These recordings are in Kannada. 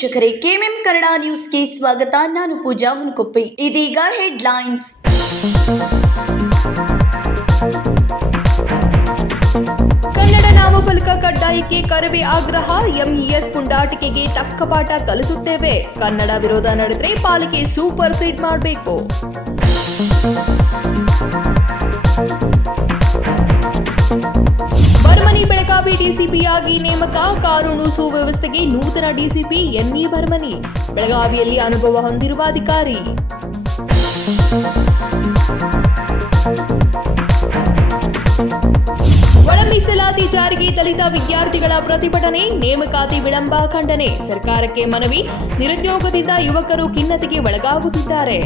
ವೀಕ್ಷಕರೇ, ಕೆಎಂಎಂ ಕನ್ನಡ ನ್ಯೂಸ್ಗೆ ಸ್ವಾಗತ. ನಾನು ಪೂಜಾ ಹುನ್ಕೊಪ್ಪಿ. ಇದೀಗ ಹೆಡ್ಲೈನ್ಸ್. ಕನ್ನಡ ನಾಮಫಲಕ ಕಡ್ಡಾಯಕ್ಕೆ ಕರವೇ ಆಗ್ರಹ. ಎಂಇಎಸ್ ಪುಂಡಾಟಿಕೆಗೆ ತಕ್ಕ ಪಾಠ ಕಲಿಸುತ್ತೇವೆ. ಕನ್ನಡ ವಿರೋಧ ನಡೆದರೆ ಪಾಲಿಕೆ ಸೂಪರ್ ಸೀಡ್ ಮಾಡಬೇಕು. ಭರಮನಿ ಬೆಳಗಾವಿ ಡಿಸಿಪಿಯಾಗಿ ನೇಮಕ. ಕಾನೂನು ಸುವ್ಯವಸ್ಥೆಗೆ ನೂತನ ಡಿಸಿಪಿ ಎನ್ವಿ ಭರಮನಿ. ಬೆಳಗಾವಿಯಲ್ಲಿ ಅನುಭವ ಹೊಂದಿರುವ ಅಧಿಕಾರಿ. ಒಳ ಮೀಸಲಾತಿ ಜಾರಿಗೆ ದಲಿತ ವಿದ್ಯಾರ್ಥಿಗಳ ಪ್ರತಿಭಟನೆ. ನೇಮಕಾತಿ ವಿಳಂಬ ಖಂಡನೆ. ಸರ್ಕಾರಕ್ಕೆ ಮನವಿ. ನಿರುದ್ಯೋಗದಿಂದ ಯುವಕರು ಖಿನ್ನತೆಗೆ ಒಳಗಾಗುತ್ತಿದ್ದಾರೆ.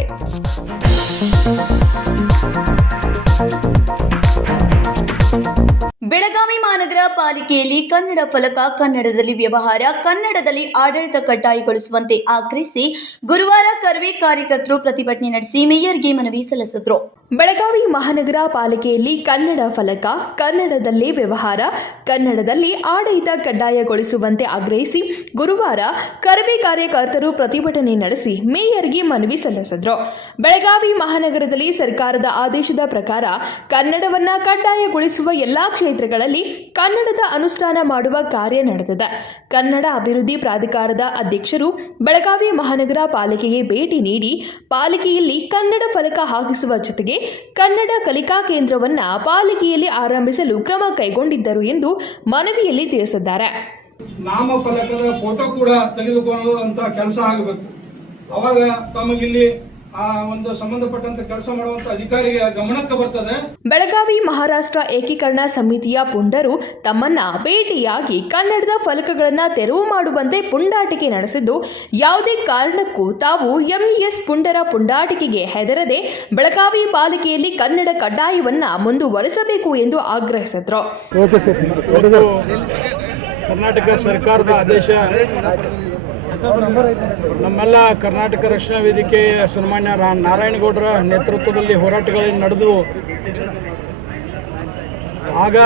ಬೆಳಗಾವಿ ಮಹಾನಗರ ಪಾಲಿಕೆಯಲ್ಲಿ ಕನ್ನಡ ಫಲಕ ಕನ್ನಡದಲ್ಲಿ ವ್ಯವಹಾರ, ಕನ್ನಡದಲ್ಲಿ ಆಡಳಿತ ಕಡ್ಡಾಯಗೊಳಿಸುವಂತೆ ಆಗ್ರಹಿಸಿ ಗುರುವಾರ ಕರವೇ ಕಾರ್ಯಕರ್ತರು ಪ್ರತಿಭಟನೆ ನಡೆಸಿ ಮೇಯರ್ಗೆ ಮನವಿ ಸಲ್ಲಿಸಿದರು. ಬೆಳಗಾವಿ ಮಹಾನಗರ ಪಾಲಿಕೆಯಲ್ಲಿ ಕನ್ನಡ ಫಲಕ ಕನ್ನಡದಲ್ಲೇ ವ್ಯವಹಾರ, ಕನ್ನಡದಲ್ಲಿ ಆಡಳಿತ ಕಡ್ಡಾಯಗೊಳಿಸುವಂತೆ ಆಗ್ರಹಿಸಿ ಗುರುವಾರ ಕರವೇ ಕಾರ್ಯಕರ್ತರು ಪ್ರತಿಭಟನೆ ನಡೆಸಿ ಮೇಯರ್ಗೆ ಮನವಿ ಸಲ್ಲಿಸಿದರು. ಬೆಳಗಾವಿ ಮಹಾನಗರದಲ್ಲಿ ಸರ್ಕಾರದ ಆದೇಶದ ಪ್ರಕಾರ ಕನ್ನಡವನ್ನ ಕಡ್ಡಾಯಗೊಳಿಸುವ ಎಲ್ಲಾ ಕ್ಷೇತ್ರಗಳಲ್ಲಿ ಕನ್ನಡದ ಅನುಷ್ಠಾನ ಮಾಡುವ ಕಾರ್ಯ ನಡೆದಿದೆ. ಕನ್ನಡ ಅಭಿವೃದ್ಧಿ ಪ್ರಾಧಿಕಾರದ ಅಧ್ಯಕ್ಷರು ಬೆಳಗಾವಿ ಮಹಾನಗರ ಪಾಲಿಕೆಗೆ ಭೇಟಿ ನೀಡಿ ಪಾಲಿಕೆಯಲ್ಲಿ ಕನ್ನಡ ಫಲಕ ಹಾಕಿಸುವ ಜೊತೆಗೆ ಕನ್ನಡ ಕಲಿಕಾ ಕೇಂದ್ರವನ್ನ ಪಾಲಿಕೆಯಲ್ಲಿ ಆರಂಭಿಸಲು ಕ್ರಮ ಕೈಗೊಂಡಿದ್ದರು ಎಂದು ಮನವಿಯಲ್ಲಿ ತಿಳಿಸಿದ್ದಾರೆ. ನಾಮಫಲಕದ ಫೋಟೋ ಕೂಡ ತೆಗೆದುಕೊಳ್ಳುವಂತ ಕೆಲಸ ಆಗಬೇಕು. ಅವಾಗ ತಮಗಿಲ್ಲಿ ಆ ಒಂದು ಸಂಬಂಧಪಟ್ಟಂತ ಕೆಲಸ ಮಾಡುವಂತ ಅಧಿಕಾರಿಗೆ ಗಮನಕ್ಕೆ ಬರ್ತದೆ. ಬೆಳಗಾವಿ ಮಹಾರಾಷ್ಟ್ರ ಏಕೀಕರಣ ಸಮಿತಿಯ ಪುಂಡರು ತಮ್ಮನ್ನ ಭೇಟಿಯಾಗಿ ಕನ್ನಡದ ಫಲಕಗಳನ್ನು ತೆರವು ಮಾಡುವಂತೆ ಪುಂಡಾಟಿಕೆ ನಡೆಸಿದ್ದು, ಯಾವುದೇ ಕಾರಣಕ್ಕೂ ತಾವು ಎಂಇಎಸ್ ಪುಂಡರ ಪುಂಡಾಟಿಕೆಗೆ ಹೆದರದೆ ಬೆಳಗಾವಿ ಪಾಲಿಕೆಯಲ್ಲಿ ಕನ್ನಡ ಕಡ್ಡಾಯವನ್ನ ಮುಂದುವರಿಸಬೇಕು ಎಂದು ಆಗ್ರಹಿಸಿದರು. ಕರ್ನಾಟಕ ಸರ್ಕಾರದ ಆದೇಶ ನಮ್ಮೆಲ್ಲ ಕರ್ನಾಟಕ ರಕ್ಷಣಾ ವೇದಿಕೆಯ ಸನ್ಮಾನ್ಯ ನಾರಾಯಣಗೌಡರ ನೇತೃತ್ವದಲ್ಲಿ ಹೋರಾಟಗಳು ನಡೆದವು. ಆಗ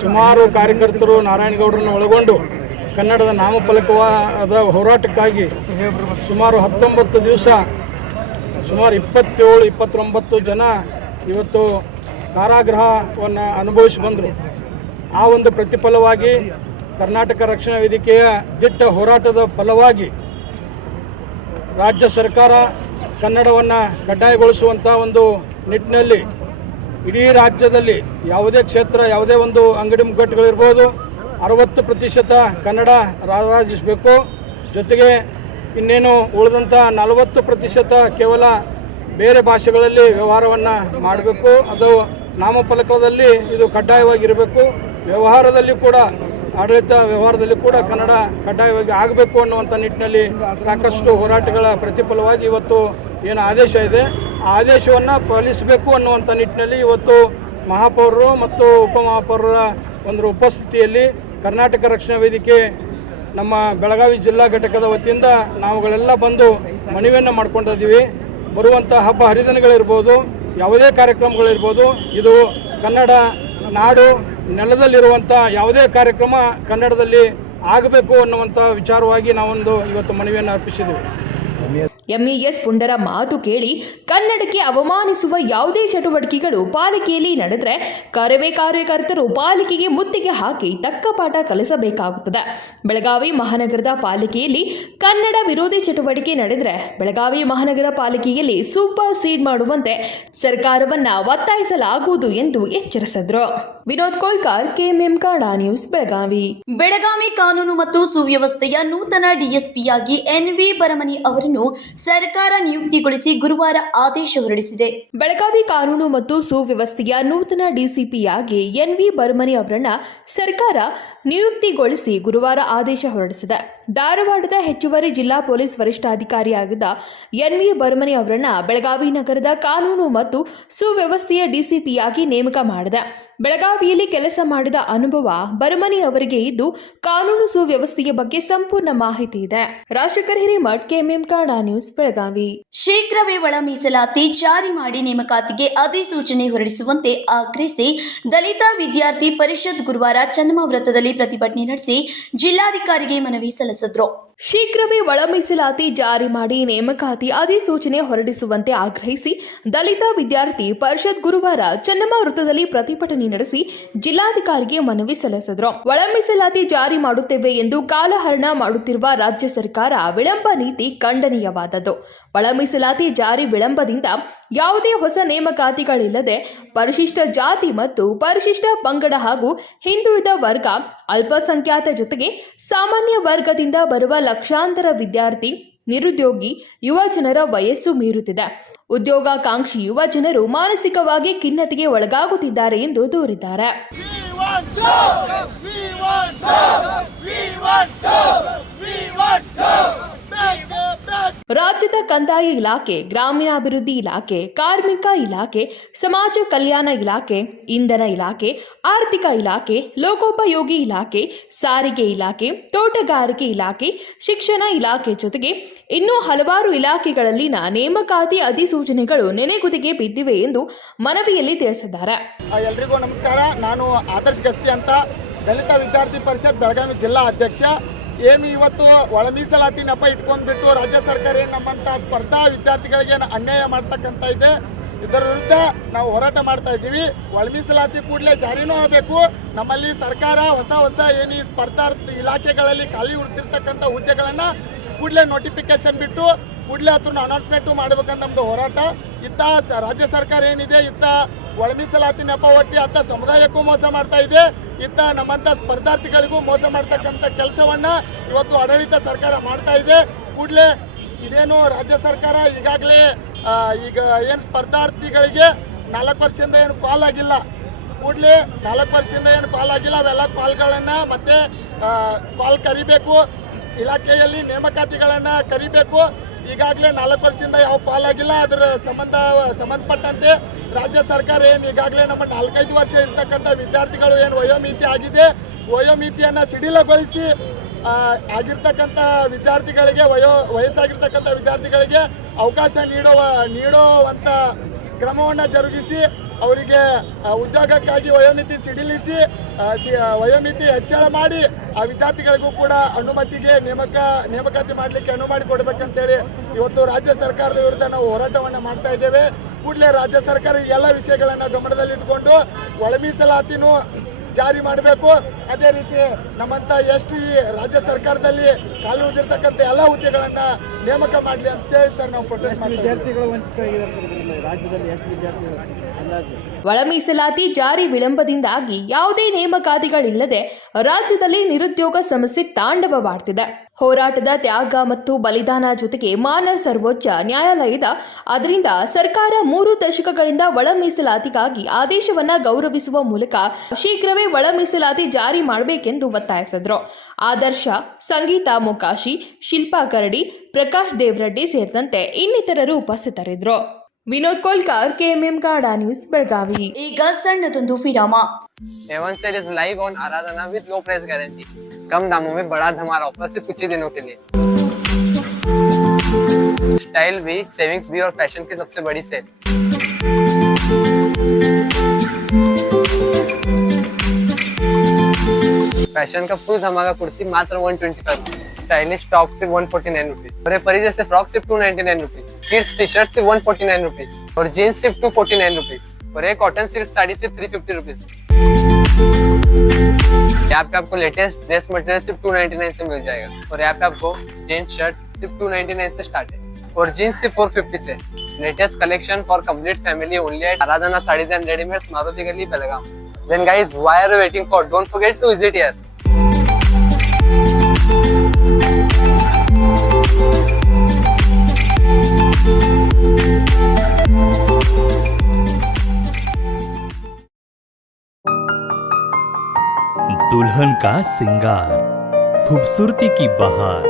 ಸುಮಾರು ಕಾರ್ಯಕರ್ತರು ನಾರಾಯಣಗೌಡರನ್ನು ಒಳಗೊಂಡು ಕನ್ನಡದ ನಾಮಫಲಕವಾದ ಹೋರಾಟಕ್ಕಾಗಿ ಸುಮಾರು 19 ದಿವಸ ಸುಮಾರು 27-29 ಜನ ಇವತ್ತು ಕಾರಾಗೃಹವನ್ನು ಅನುಭವಿಸಿ ಬಂದರು. ಆ ಒಂದು ಪ್ರತಿಫಲವಾಗಿ ಕರ್ನಾಟಕ ರಕ್ಷಣಾ ವೇದಿಕೆಯ ದಿಟ್ಟ ಹೋರಾಟದ ಫಲವಾಗಿ ರಾಜ್ಯ ಸರ್ಕಾರ ಕನ್ನಡವನ್ನು ಕಡ್ಡಾಯಗೊಳಿಸುವಂಥ ಒಂದು ನಿಟ್ಟಿನಲ್ಲಿ ಇಡೀ ರಾಜ್ಯದಲ್ಲಿ ಯಾವುದೇ ಕ್ಷೇತ್ರ, ಯಾವುದೇ ಒಂದು ಅಂಗಡಿ ಮುಗ್ಗಟ್ಟುಗಳಿರ್ಬೋದು 60% ಕನ್ನಡ ರಾರಾಜಿಸಬೇಕು. ಜೊತೆಗೆ ಇನ್ನೇನು ಉಳಿದಂಥ 40% ಕೇವಲ ಬೇರೆ ಭಾಷೆಗಳಲ್ಲಿ ವ್ಯವಹಾರವನ್ನು ಮಾಡಬೇಕು. ಅದು ನಾಮಫಲಕದಲ್ಲಿ ಇದು ಕಡ್ಡಾಯವಾಗಿರಬೇಕು. ವ್ಯವಹಾರದಲ್ಲಿ ಕೂಡ, ಆಡಳಿತ ವ್ಯವಹಾರದಲ್ಲಿ ಕೂಡ ಕನ್ನಡ ಕಡ್ಡಾಯವಾಗಿ ಆಗಬೇಕು ಅನ್ನುವಂಥ ನಿಟ್ಟಿನಲ್ಲಿ ಸಾಕಷ್ಟು ಹೋರಾಟಗಳ ಪ್ರತಿಫಲವಾಗಿ ಇವತ್ತು ಏನು ಆದೇಶ ಇದೆ, ಆ ಆದೇಶವನ್ನು ಪಾಲಿಸಬೇಕು ಅನ್ನುವಂಥ ನಿಟ್ಟಿನಲ್ಲಿ ಇವತ್ತು ಮಹಾಪೌರರು ಮತ್ತು ಉಪಮಹಾಪೌರರ ಒಂದು ಉಪಸ್ಥಿತಿಯಲ್ಲಿ ಕರ್ನಾಟಕ ರಕ್ಷಣಾ ವೇದಿಕೆ ನಮ್ಮ ಬೆಳಗಾವಿ ಜಿಲ್ಲಾ ಘಟಕದ ವತಿಯಿಂದ ನಾವುಗಳೆಲ್ಲ ಬಂದು ಮನವಿಯನ್ನು ಮಾಡ್ಕೊಂಡಿದ್ದೀವಿ. ಬರುವಂಥ ಹಬ್ಬ ಹರಿದಿನಗಳಿರ್ಬೋದು, ಯಾವುದೇ ಕಾರ್ಯಕ್ರಮಗಳಿರ್ಬೋದು, ಇದು ಕನ್ನಡ ನಾಡು ನೆಲದಲ್ಲಿರುವಂಥ ಯಾವುದೇ ಕಾರ್ಯಕ್ರಮ ಕನ್ನಡದಲ್ಲಿ ಆಗಬೇಕು ಅನ್ನುವಂಥ ವಿಚಾರವಾಗಿ ನಾವೊಂದು ಇವತ್ತು ಮನವಿಯನ್ನು ಅರ್ಪಿಸಿದ್ದೀವಿ. ಎಂಇಎಸ್ ಪುಂಡರ ಮಾತು ಕೇಳಿ ಕನ್ನಡಕ್ಕೆ ಅವಮಾನಿಸುವ ಯಾವುದೇ ಚಟುವಟಿಕೆಗಳು ಪಾಲಿಕೆಯಲ್ಲಿ ನಡೆದರೆ ಕರವೇ ಕಾರ್ಯಕರ್ತರು ಪಾಲಿಕೆಗೆ ಮುತ್ತಿಗೆ ಹಾಕಿ ತಕ್ಕ ಪಾಠ ಕಲಿಸಬೇಕಾಗುತ್ತದೆ. ಬೆಳಗಾವಿ ಮಹಾನಗರದ ಪಾಲಿಕೆಯಲ್ಲಿ ಕನ್ನಡ ವಿರೋಧಿ ಚಟುವಟಿಕೆ ನಡೆದರೆ ಬೆಳಗಾವಿ ಮಹಾನಗರ ಪಾಲಿಕೆಯಲ್ಲಿ ಸೂಪರ್ ಸೀಡ್ ಮಾಡುವಂತೆ ಸರ್ಕಾರವನ್ನ ಒತ್ತಾಯಿಸಲಾಗುವುದು ಎಂದು ಎಚ್ಚರಿಸಿದರು. Vinod Kolkar, KMM Kannada news, Belagavi. ಬೆಳಗಾವಿ ಕಾನೂನು ಮತ್ತು ಸುವ್ಯವಸ್ಥೆಯ ನೂತನ ಡಿಎಸ್ಪಿಯಾಗಿ ಎನ್ವಿ ಭರಮನಿ ಅವರನ್ನು ಸರ್ಕಾರ ನಿಯುಕ್ತಿಗೊಳಿಸಿ ಗುರುವಾರ ಆದೇಶ ಹೊರಡಿಸಿದೆ. ಬೆಳಗಾವಿ ಕಾನೂನು ಮತ್ತು ಸುವ್ಯವಸ್ಥೆಯ ನೂತನ ಡಿಸಿಪಿಯಾಗಿ ಎನ್ವಿ ಭರಮನಿ ಅವರನ್ನ ಸರ್ಕಾರ ನಿಯುಕ್ತಿಗೊಳಿಸಿ ಗುರುವಾರ ಆದೇಶ ಹೊರಡಿಸಿದೆ. ಧಾರವಾಡದ ಹೆಚ್ಚುವರಿ ಜಿಲ್ಲಾ ಪೊಲೀಸ್ ವರಿಷ್ಠಾಧಿಕಾರಿಯಾಗಿದ್ದ ಎನ್ವಿ ಭರಮನಿ ಅವರನ್ನ ಬೆಳಗಾವಿ ನಗರದ ಕಾನೂನು ಮತ್ತು ಸುವ್ಯವಸ್ಥೆಯ ಡಿಸಿಪಿಯಾಗಿ ನೇಮಕ ಮಾಡಿದೆ. ಬೆಳಗಾವಿಯಲ್ಲಿ ಕೆಲಸ ಮಾಡಿದ ಅನುಭವ ಭರಮನಿ ಅವರಿಗೆ ಇದ್ದು ಕಾನೂನು ಸುವ್ಯವಸ್ಥೆಯ ಬಗ್ಗೆ ಸಂಪೂರ್ಣ ಮಾಹಿತಿ ಇದೆ. Rajashekhar Hiremath, KMM Kannada news, Belagavi. ಶೀಘ್ರವೇ ಒಳ ಮೀಸಲಾತಿ ಜಾರಿ ಮಾಡಿ ನೇಮಕಾತಿಗೆ ಅಧಿಸೂಚನೆ ಹೊರಡಿಸುವಂತೆ ಆಗ್ರಹಿಸಿ ದಲಿತ ವಿದ್ಯಾರ್ಥಿ ಪರಿಷತ್ ಗುರುವಾರ ಚನ್ನಮ್ಮ ವೃತ್ತದಲ್ಲಿ ಪ್ರತಿಭಟನೆ ನಡೆಸಿ ಜಿಲ್ಲಾಧಿಕಾರಿಗೆ ಮನವಿ ಸಲ್ಲಿಸಿದರು. ಶೀಘ್ರವೇ ಒಳ ಮೀಸಲಾತಿ ಜಾರಿ ಮಾಡಿ ನೇಮಕಾತಿ ಅಧಿಸೂಚನೆ ಹೊರಡಿಸುವಂತೆ ಆಗ್ರಹಿಸಿ ದಲಿತ ವಿದ್ಯಾರ್ಥಿ ಪರಿಷತ್ ಗುರುವಾರ ಚೆನ್ನಮ್ಮ ವೃತ್ತದಲ್ಲಿ ಪ್ರತಿಭಟನೆ ನಡೆಸಿ ಜಿಲ್ಲಾಧಿಕಾರಿಗೆ ಮನವಿ ಸಲ್ಲಿಸಿದರು. ಒಳ ಮೀಸಲಾತಿ ಜಾರಿ ಮಾಡುತ್ತೇವೆ ಎಂದು ಕಾಲಹರಣ ಮಾಡುತ್ತಿರುವ ರಾಜ್ಯ ಸರ್ಕಾರ ವಿಳಂಬ ನೀತಿ ಖಂಡನೀಯವಾದದ್ದು. ಒಳ ಮೀಸಲಾತಿ ಜಾರಿ ವಿಳಂಬದಿಂದ ಯಾವುದೇ ಹೊಸ ನೇಮಕಾತಿಗಳಿಲ್ಲದೆ ಪರಿಶಿಷ್ಟ ಜಾತಿ ಮತ್ತು ಪರಿಶಿಷ್ಟ ಪಂಗಡ ಹಾಗೂ ಹಿಂದುಳಿದ ವರ್ಗ, ಅಲ್ಪಸಂಖ್ಯಾತ ಜೊತೆಗೆ ಸಾಮಾನ್ಯ ವರ್ಗದಿಂದ ಬರುವ ಲಕ್ಷಾಂತರ ವಿದ್ಯಾರ್ಥಿ, ನಿರುದ್ಯೋಗಿ ಯುವ ಜನರ ವಯಸ್ಸು ಮೀರುತ್ತಿದೆ. ಉದ್ಯೋಗಾಕಾಂಕ್ಷಿ ಯುವ ಜನರು ಮಾನಸಿಕವಾಗಿ ಖಿನ್ನತೆಗೆ ಒಳಗಾಗುತ್ತಿದ್ದಾರೆ ಎಂದು ದೂರಿದ್ದಾರೆ. ರಾಜ್ಯದ ಕಂದಾಯ ಇಲಾಖೆ, ಗ್ರಾಮೀಣಾಭಿವೃದ್ಧಿ ಇಲಾಖೆ, ಕಾರ್ಮಿಕ ಇಲಾಖೆ, ಸಮಾಜ ಕಲ್ಯಾಣ ಇಲಾಖೆ, ಇಂಧನ ಇಲಾಖೆ, ಆರ್ಥಿಕ ಇಲಾಖೆ, ಲೋಕೋಪಯೋಗಿ ಇಲಾಖೆ, ಸಾರಿಗೆ ಇಲಾಖೆ, ತೋಟಗಾರಿಕೆ ಇಲಾಖೆ, ಶಿಕ್ಷಣ ಇಲಾಖೆ ಜೊತೆಗೆ ಇನ್ನೂ ಹಲವಾರು ಇಲಾಖೆಗಳಲ್ಲಿನ ನೇಮಕಾತಿ ಅಧಿಸೂಚನೆಗಳು ನೆನೆಗುದಿಗೆ ಬಿದ್ದಿವೆ ಎಂದು ಮನವಿಯಲ್ಲಿ ತಿಳಿಸಿದ್ದಾರೆ. ಎಲ್ರಿಗೂ ನಮಸ್ಕಾರ. ನಾನು ಆದರ್ಶ್ ಗಸ್ತಿ ಅಂತ, ದಲಿತ ವಿದ್ಯಾರ್ಥಿ ಪರಿಷತ್ ಬೆಳಗಾವಿ ಜಿಲ್ಲಾ ಅಧ್ಯಕ್ಷ. ಏನು ಇವತ್ತು ಒಳ ಮೀಸಲಾತಿ ನೆಪ ಇಟ್ಕೊಂಡ್ಬಿಟ್ಟು ರಾಜ್ಯ ಸರ್ಕಾರ ಏನು ನಮ್ಮಂಥ ಸ್ಪರ್ಧಾ ವಿದ್ಯಾರ್ಥಿಗಳಿಗೆ ಅನ್ಯಾಯ ಮಾಡ್ತಕ್ಕಂಥ ಇದೆ. ಇದರ ವಿರುದ್ಧ ನಾವು ಹೋರಾಟ ಮಾಡ್ತಾ ಇದ್ದೀವಿ. ಒಳ ಮೀಸಲಾತಿ ಕೂಡಲೇ ಜಾರಿನೂ ಆಗಬೇಕು. ನಮ್ಮಲ್ಲಿ ಸರ್ಕಾರ ಹೊಸ ಏನು ಈ ಸ್ಪರ್ಧಾ ಇಲಾಖೆಗಳಲ್ಲಿ ಖಾಲಿ ಉಳಿದಿರ್ತಕ್ಕಂಥ ಹುದ್ದೆಗಳನ್ನು ಕೂಡಲೇ ನೋಟಿಫಿಕೇಶನ್ ಬಿಟ್ಟು ಕೂಡಲೇ ಅದನ್ನು ಅನೌನ್ಸ್ಮೆಂಟು ಮಾಡಬೇಕಂತ ನಮ್ಮದು ಹೋರಾಟ. ಇತ್ತ ರಾಜ್ಯ ಸರ್ಕಾರ ಏನಿದೆ, ಇತ್ತ ಒಳ ಮೀಸಲಾತಿ ನೆಪ ಒಟ್ಟಿ ಅತ್ತ ಸಮುದಾಯಕ್ಕೂ ಮೋಸ ಮಾಡ್ತಾ ಇದೆ, ಇತ್ತ ನಮ್ಮಂಥ ಸ್ಪರ್ಧಾರ್ಥಿಗಳಿಗೂ ಮೋಸ ಮಾಡ್ತಕ್ಕಂಥ ಕೆಲಸವನ್ನು ಇವತ್ತು ಆಡಳಿತ ಸರ್ಕಾರ ಮಾಡ್ತಾ ಇದೆ. ಕೂಡಲೇ ಇದೇನು ರಾಜ್ಯ ಸರ್ಕಾರ ಈಗಾಗಲೇ ಈಗ ಏನು ಸ್ಪರ್ಧಾರ್ಥಿಗಳಿಗೆ 4 ವರ್ಷದಿಂದ ಏನು ಕಾಲ್ ಆಗಿಲ್ಲ, ಕೂಡಲೇ 4 ವರ್ಷದಿಂದ ಏನು ಕಾಲ್ ಆಗಿಲ್ಲ, ಅವೆಲ್ಲ ಕಾಲ್ಗಳನ್ನು ಮತ್ತೆ ಕಾಲ್ ಕರಿಬೇಕು. ಇಲಾಖೆಯಲ್ಲಿ ನೇಮಕಾತಿಗಳನ್ನು ಕರಿಬೇಕು. ಈಗಾಗಲೇ 4 ವರ್ಷದಿಂದ ಯಾವ ಕಾಲ್ ಆಗಿಲ್ಲ. ಅದರ ಸಂಬಂಧಪಟ್ಟಂತೆ ರಾಜ್ಯ ಸರ್ಕಾರ ಏನು ಈಗಾಗಲೇ ನಮ್ಮ 4-5 ವರ್ಷ ಇರ್ತಕ್ಕಂಥ ವಿದ್ಯಾರ್ಥಿಗಳು ಏನು ವಯೋಮಿತಿ ಆಗಿದೆ, ವಯೋಮಿತಿಯನ್ನು ಸಡಿಲಗೊಳಿಸಿ ಆಗಿರ್ತಕ್ಕಂಥ ವಿದ್ಯಾರ್ಥಿಗಳಿಗೆ ವಯಸ್ಸಾಗಿರ್ತಕ್ಕಂಥ ವಿದ್ಯಾರ್ಥಿಗಳಿಗೆ ಅವಕಾಶ ನೀಡುವಂಥ ಕ್ರಮವನ್ನು ಜರುಗಿಸಿ ಅವರಿಗೆ ಉದ್ಯೋಗಕ್ಕಾಗಿ ವಯೋಮಿತಿ ಸಡಿಲಿಸಿ ವಯೋಮಿತಿ ಹೆಚ್ಚಳ ಮಾಡಿ ಆ ವಿದ್ಯಾರ್ಥಿಗಳಿಗೂ ಕೂಡ ಅನುಮತಿಗೆ ನೇಮಕಾತಿ ಮಾಡಲಿಕ್ಕೆ ಅನುವು ಮಾಡಿಕೊಡ್ಬೇಕಂತೇಳಿ ಇವತ್ತು ರಾಜ್ಯ ಸರ್ಕಾರದ ವಿರುದ್ಧ ನಾವು ಹೋರಾಟವನ್ನು ಮಾಡ್ತಾ ಇದ್ದೇವೆ. ಕೂಡಲೇ ರಾಜ್ಯ ಸರ್ಕಾರ ಈ ಎಲ್ಲ ವಿಷಯಗಳನ್ನು ಗಮನದಲ್ಲಿಟ್ಟುಕೊಂಡು ಒಳ ಮೀಸಲಾತಿನೂ ಜಾರಿ ಮಾಡಬೇಕು. ಅದೇ ರೀತಿ ನಮ್ಮಂಥ ಎಷ್ಟು ಈ ರಾಜ್ಯ ಸರ್ಕಾರದಲ್ಲಿ ಖಾಲಿ ಉಳಿದಿರ್ತಕ್ಕಂಥ ಎಲ್ಲ ಹುದ್ದೆಗಳನ್ನು ನೇಮಕ ಮಾಡಲಿ ಅಂತೇಳಿ ಸರ್ ನಾವು ಪ್ರೊಟೆಸ್ಟ್ ಮಾಡ್ತೀವಿ. ವಿದ್ಯಾರ್ಥಿಗಳು ವಂಚಿತರಾಗಿದ್ದಾರೆ ರಾಜ್ಯದಲ್ಲಿ ಎಷ್ಟು ವಿದ್ಯಾರ್ಥಿಗಳು ಅಂದಾಜು? ಒಳ ಮೀಸಲಾತಿ ಜಾರಿ ವಿಳಂಬದಿಂದಾಗಿ ಯಾವುದೇ ನೇಮಕಾತಿಗಳಿಲ್ಲದೆ ರಾಜ್ಯದಲ್ಲಿ ನಿರುದ್ಯೋಗ ಸಮಸ್ಯೆ ತಾಂಡವವಾಡ್ತಿದೆ. ಹೋರಾಟದ ತ್ಯಾಗ ಮತ್ತು ಬಲಿದಾನ ಜೊತೆಗೆ ಮಾನ್ಯ ಸರ್ವೋಚ್ಚ ನ್ಯಾಯಾಲಯದ ಅದರಿಂದ ಸರ್ಕಾರ 3 ದಶಕಗಳಿಂದ ಒಳ ಮೀಸಲಾತಿಗಾಗಿ ಆದೇಶವನ್ನ ಗೌರವಿಸುವ ಮೂಲಕ ಶೀಘ್ರವೇ ಒಳ ಮೀಸಲಾತಿ ಜಾರಿ ಮಾಡಬೇಕೆಂದು ಒತ್ತಾಯಿಸಿದ್ರು. ಆದರ್ಶ, ಸಂಗೀತಾ ಮೊಕಾಶಿ, ಶಿಲ್ಪಾ ಕರಡಿ, ಪ್ರಕಾಶ್ ದೇವರಡ್ಡಿ ಸೇರಿದಂತೆ ಇನ್ನಿತರರು ಉಪಸ್ಥಿತರಿದ್ದರು. ವಿನೋದ್ ಕೋಲ್ಕಾರ್, KMM ಗಾಡಾ ನ್ಯೂಸ್, ಬೆಳಗಾವಿ. ಈಗ ಸಣ್ಣದೊಂದು ವಿರಾಮ. A1 Set is live on Aradhana with low price guarantee. कम दामों में बड़ा धमाल ऑफर सिर्फ कुछ ही दिनों के लिए. स्टाइल भी, सेविंग्स भी और फैशन की सबसे बड़ी सेल. फैशन का फुल धमाका कुर्ती मात्र 125, स्टाइलिश टॉप सिर्फ 149 रुपीज और ये परी जैसे फ्रॉक सिर्फ 299 रुपीज, किड्स टी शर्ट सिर्फ 149 रुपीज और जीन्स सिर्फ 249 रुपीज और ये कॉटन सिल्क साड़ी सिर्फ 350 रुपीज. यहाँ पे आपको लेटेस्ट ड्रेस मटेरियल सिर्फ 299 से मिल जाएगा और यहाँ पे आपको जीन्स शर्ट सिर्फ 299 से स्टार्ट है और जीन्स सिर्फ 450 से. Latest collection for complete family only at Aradhana sarees and readymades, Maruti गली, Belgaum. Then guys, why are you waiting for? Don't forget to visit here. दुल्हन का सिंगार, खूबसूरती की बहार,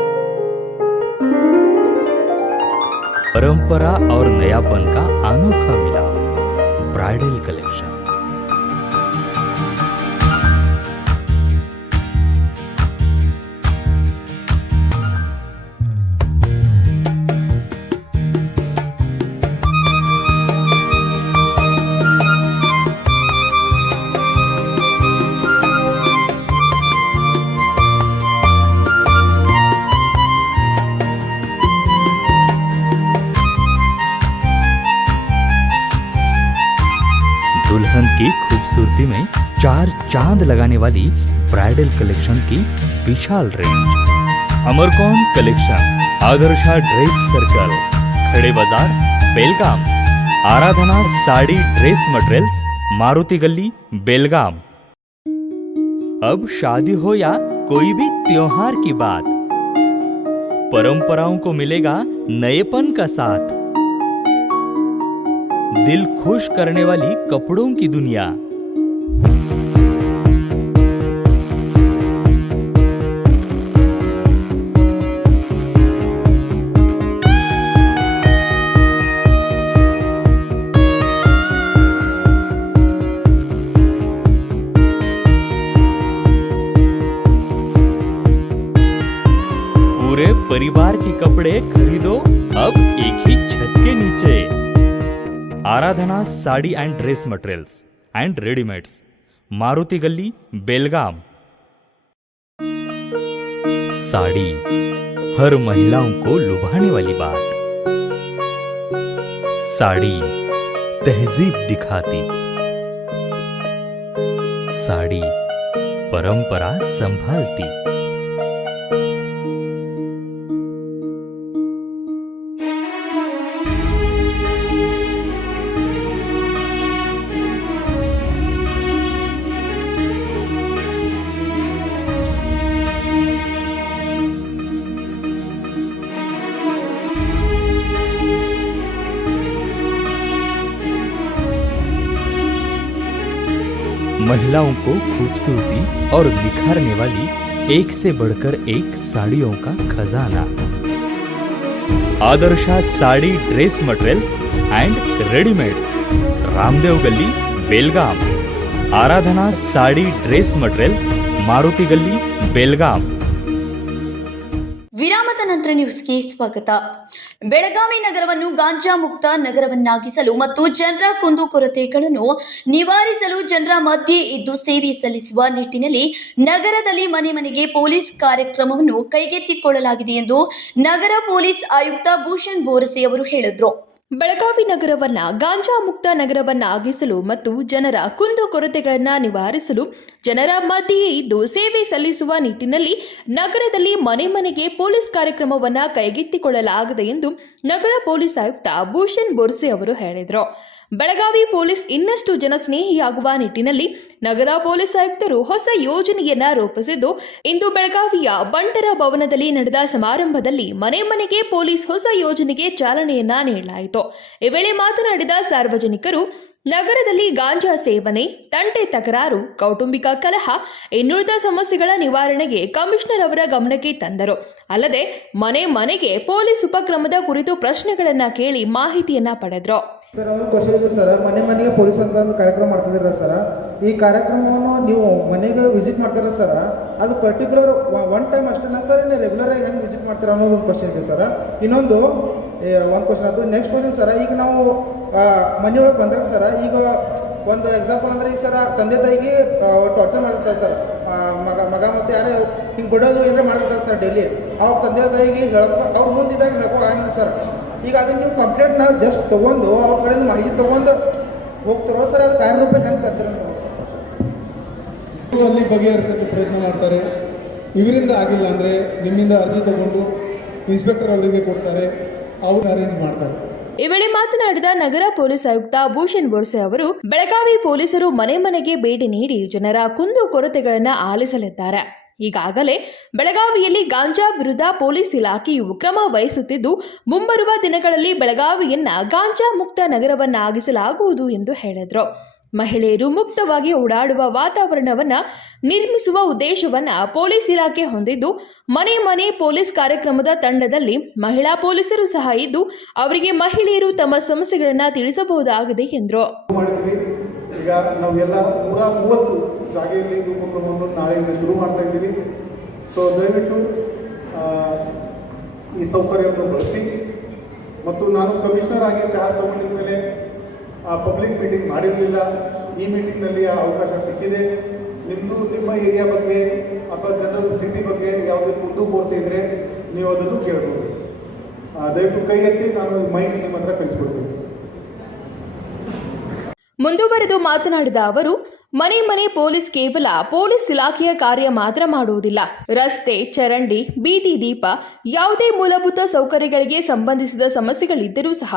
परंपरा और नयापन का अनोखा मिलाप, ब्राइडल कलेक्शन. दुल्हन की खूबसूरती में 4 चांद लगाने वाली ब्राइडल कलेक्शन की विशाल रेंज। अमरकॉन collection, Adarsha dress circle, Khade Bazar, Belgaum. Aradhana sari dress materials, Maruti गली, बेलगाम। अब शादी हो या कोई भी त्योहार की बात, परंपराओं को मिलेगा नएपन का साथ। दिल खुश करने वाली कपड़ों की दुनिया। पूरे परिवार के कपड़े खरीदो अब एक ही छत के नीचे। Aradhana sari and dress materials and readymades, Maruti गली, बेलगाम। साड़ी हर महिलाओं को लुभाने वाली बात। साड़ी तहजीब दिखाती, साड़ी परंपरा संभालती। महिलाओं को खूबसूरती और निखारने वाली एक से बढ़कर एक साड़ियों का खजाना। Adarsha sari dress materials and readymades, Ramdev गली, बेलगाम। आराधना साड़ी ड्रेस मटेरियल्स, मारुति गली, बेलगाम। ವಿರಾಮದ ನಂತರ ನ್ಯೂಸ್ಗೆ ಸ್ವಾಗತ. ಬೆಳಗಾವಿ ನಗರವನ್ನು ಗಾಂಜಾ ಮುಕ್ತ ನಗರವನ್ನಾಗಿಸಲು ಮತ್ತು ಜನರ ಕುಂದುಕೊರತೆಗಳನ್ನು ನಿವಾರಿಸಲು ಜನರ ಮಧ್ಯೆ ಇದ್ದು ಸೇವೆ ಸಲ್ಲಿಸುವ ನಿಟ್ಟಿನಲ್ಲಿ ನಗರದಲ್ಲಿ ಮನೆ ಮನೆಗೆ ಪೊಲೀಸ್ ಕಾರ್ಯಕ್ರಮವನ್ನು ಕೈಗೆತ್ತಿಕೊಳ್ಳಲಾಗಿದೆ ಎಂದು ನಗರ ಪೊಲೀಸ್ ಆಯುಕ್ತ ಭೂಷಣ್ ಬೋರಸೆ ಅವರು ಹೇಳಿದರು. ಬೆಳಗಾವಿ ನಗರವನ್ನ ಗಾಂಜಾ ಮುಕ್ತ ನಗರವನ್ನಾಗಿಸಲು ಮತ್ತು ಜನರ ಕುಂದುಕೊರತೆಗಳನ್ನು ನಿವಾರಿಸಲು ಜನರ ಮಧ್ಯೆಯೇ ಇದ್ದು ಸೇವೆ ಸಲ್ಲಿಸುವ ನಿಟ್ಟಿನಲ್ಲಿ ನಗರದಲ್ಲಿ ಮನೆ ಮನೆಗೆ ಪೊಲೀಸ್ ಕಾರ್ಯಕ್ರಮವನ್ನು ಕೈಗೆತ್ತಿಕೊಳ್ಳಲಾಗಿದೆ ಎಂದು ನಗರ ಪೊಲೀಸ್ ಆಯುಕ್ತ ಭೂಷಣ್ ಬೋರ್ಸೆ ಅವರು ಹೇಳಿದರು. ಬೆಳಗಾವಿ ಪೊಲೀಸ್ ಇನ್ನಷ್ಟು ಜನಸ್ನೇಹಿಯಾಗುವ ನಿಟ್ಟಿನಲ್ಲಿ ನಗರ ಪೊಲೀಸ್ ಆಯುಕ್ತರು ಹೊಸ ಯೋಜನೆಯನ್ನ ರೂಪಿಸಿದ್ದು, ಇಂದು ಬೆಳಗಾವಿಯ ಬಂಟರ ಭವನದಲ್ಲಿ ನಡೆದ ಸಮಾರಂಭದಲ್ಲಿ ಮನೆ ಮನೆಗೆ ಪೊಲೀಸ್ ಹೊಸ ಯೋಜನೆಗೆ ಚಾಲನೆಯನ್ನ ನೀಡಲಾಯಿತು. ಈ ವೇಳೆ ಮಾತನಾಡಿದ ಸಾರ್ವಜನಿಕರು, ನಗರದಲ್ಲಿ ಗಾಂಜಾ ಸೇವನೆ, ತಂಟೆ ತಕರಾರು, ಕೌಟುಂಬಿಕ ಕಲಹ ಇನ್ನುಳಿದ ಸಮಸ್ಯೆಗಳ ನಿವಾರಣೆಗೆ ಕಮಿಷನರ್ ಅವರ ಗಮನಕ್ಕೆ ತಂದರು. ಅಲ್ಲದೆ ಮನೆ ಮನೆಗೆ ಪೊಲೀಸ್ ಉಪಕ್ರಮದ ಕುರಿತು ಪ್ರಶ್ನೆಗಳನ್ನ ಕೇಳಿ ಮಾಹಿತಿಯನ್ನ ಪಡೆದರು. ಸರ್, ಅದೊಂದು ಕ್ವಶನ್ ಇದೆ ಸರ್. ಮನೆ ಮನೆಗೆ ಪೊಲೀಸ್ ಅಂತ ಒಂದು ಕಾರ್ಯಕ್ರಮ ಮಾಡ್ತಿದ್ದೀರ ಸರ್. ಈ ಕಾರ್ಯಕ್ರಮವನ್ನು ನೀವು ಮನೆಗೆ ವಿಸಿಟ್ ಮಾಡ್ತಾರ ಸರ್, ಅದು ಪರ್ಟಿಕ್ಯುಲರ್ ಒನ್ ಟೈಮ್ ಅಷ್ಟೇ ಸರ್, ಇನ್ನು ರೆಗ್ಯುಲರಾಗಿ ಹೆಂಗೆ ವಿಸಿಟ್ ಮಾಡ್ತಾರೆ ಅನ್ನೋದು ಒಂದು ಕ್ವಶನ್ ಇದೆ ಸರ್. ಇನ್ನೊಂದು ಒಂದು ಕ್ವಶನ್ ಆಯಿತು. ನೆಕ್ಸ್ಟ್ ಕ್ವಶನ್ ಸರ್, ಈಗ ನಾವು ಮನೆಯೊಳಗೆ ಬಂದಾಗ ಸರ್, ಈಗ ಒಂದು ಎಕ್ಸಾಂಪಲ್ ಅಂದರೆ ಈಗ ಸರ್, ತಂದೆ ತಾಯಿಗೆ ಟಾರ್ಚರ್ ಮಾಡಿರ್ತಾರೆ ಸರ್, ಮಗ ಮತ್ತು ಯಾರೇ ಹಿಂಗೆ ಬಿಡೋದು ಏನಾರ ಮಾಡಿರ್ತಾರೆ ಸರ್ ಡೈಲಿ. ಅವ್ರ ತಂದೆ ತಾಯಿಗೆ ಅವ್ರ ಮುಂದಿದ್ದಾಗ ಹೇಳ್ಕೊಳಂಗಿಲ್ಲ ಸರ್. ಈಗ ಅದನ್ನು ನೀವು ಕಂಪ್ಲೇಂಟ್ ನಾವು ಜಸ್ಟ್ ತೊಗೊಂಡು ಅವ್ರ ಕಡೆಯಿಂದ ಮಾಹಿತಿ ತೊಗೊಂಡು ಹೋಗ್ತಾರೋ ಸರ್, ಅದು ಕಾರ್ಯರೂಪ ಹೆಂಗೆ ತರ್ತೀರ ಅಲ್ಲಿ ಬಗೆಹರಿಸೋಕ್ಕೆ ಪ್ರಯತ್ನ ಮಾಡ್ತಾರೆ. ಇವರಿಂದ ಆಗಿಲ್ಲ ಅಂದರೆ ನಿಮ್ಮಿಂದ ಅರ್ಜಿ ತಗೊಂಡು ಇನ್ಸ್ಪೆಕ್ಟರ್ ಅವರಿಗೆ ಕೊಡ್ತಾರೆ, ಅವರು ಅರೇಂಜ್ ಮಾಡ್ತಾರೆ. ಈ ವೇಳೆ ಮಾತನಾಡಿದ ನಗರ ಪೊಲೀಸ್ ಆಯುಕ್ತ ಭೂಷಣ್ ಬೋರ್ಸೆ ಅವರು, ಬೆಳಗಾವಿ ಪೊಲೀಸರು ಮನೆ ಮನೆಗೆ ಭೇಟಿ ನೀಡಿ ಜನರ ಕುಂದು ಕೊರತೆಗಳನ್ನು ಆಲಿಸಲಿದ್ದಾರೆ. ಈಗಾಗಲೇ ಬೆಳಗಾವಿಯಲ್ಲಿ ಗಾಂಜಾ ವಿರುದ್ಧ ಪೊಲೀಸ್ ಇಲಾಖೆಯು ಕ್ರಮ ವಹಿಸುತ್ತಿದ್ದು, ಮುಂಬರುವ ದಿನಗಳಲ್ಲಿ ಬೆಳಗಾವಿಯನ್ನ ಗಾಂಜಾ ಮುಕ್ತ ನಗರವನ್ನಾಗಿಸಲಾಗುವುದು ಎಂದು ಹೇಳಿದರು. ಮಹಿಳೆಯರು ಮುಕ್ತವಾಗಿ ಓಡಾಡುವ ವಾತಾವರಣವನ್ನ ನಿರ್ಮಿಸುವ ಉದ್ದೇಶವನ್ನ ಪೊಲೀಸ್ ಇಲಾಖೆ ಹೊಂದಿದ್ದು, ಮನೆ ಮನೆ ಪೊಲೀಸ್ ಕಾರ್ಯಕ್ರಮದ ತಂಡದಲ್ಲಿ ಮಹಿಳಾ ಪೊಲೀಸರು ಸಹ ಇದ್ದು, ಅವರಿಗೆ ಮಹಿಳೆಯರು ತಮ್ಮ ಸಮಸ್ಯೆಗಳನ್ನು ತಿಳಿಸಬಹುದಾಗಿದೆ ಎಂದರು. ಈಗ ನಾವೆಲ್ಲ 130 ಜಾಗೆಯಲ್ಲಿ ಇದು ಉಪಕ್ರಮವನ್ನು ನಾಳೆಯಿಂದ ಶುರು ಮಾಡ್ತಾ ಇದ್ದೀವಿ. ಸೊ ದಯವಿಟ್ಟು ಈ ಸೌಕರ್ಯವನ್ನು ಬಳಸಿ. ಮತ್ತು ನಾನು ಕಮಿಷನರ್ ಆಗಿ ಚಾರ್ಜ್ ತೊಗೊಂಡಿದ ಮೇಲೆ ಪಬ್ಲಿಕ್ ಮೀಟಿಂಗ್ ಮಾಡಿರಲಿಲ್ಲ. ಈ ಮೀಟಿಂಗ್ನಲ್ಲಿ ಆ ಅವಕಾಶ ಸಿಕ್ಕಿದೆ. ನಿಮ್ಮ ಏರಿಯಾ ಬಗ್ಗೆ ಅಥವಾ ಜನರಲ್ ಸಿಟಿ ಬಗ್ಗೆ ಯಾವುದೇ ಕುಂದು ಕೊರತೆ ಇದ್ದರೆ ನೀವು ಅದನ್ನು ಕೇಳ್ಬೋದು. ದಯವಿಟ್ಟು ಕೈ ಎತ್ತಿ ನಾನು ಮೈಕ್ ನಿಮ್ಮ ಹತ್ರ ಕಳಿಸ್ಕೊಡ್ತೀನಿ. ಮುಂದುವರೆದು ಮಾತನಾಡಿದ ಅವರು, ಮನೆ ಮನೆ ಪೊಲೀಸ್ ಕೇವಲ ಪೊಲೀಸ್ ಇಲಾಖೆಯ ಕಾರ್ಯ ಮಾತ್ರ ಮಾಡುವುದಿಲ್ಲ. ರಸ್ತೆ, ಚರಂಡಿ, ಬೀದಿ ದೀಪ, ಯಾವುದೇ ಮೂಲಭೂತ ಸೌಕರ್ಯಗಳಿಗೆ ಸಂಬಂಧಿಸಿದ ಸಮಸ್ಯೆಗಳಿದ್ದರೂ ಸಹ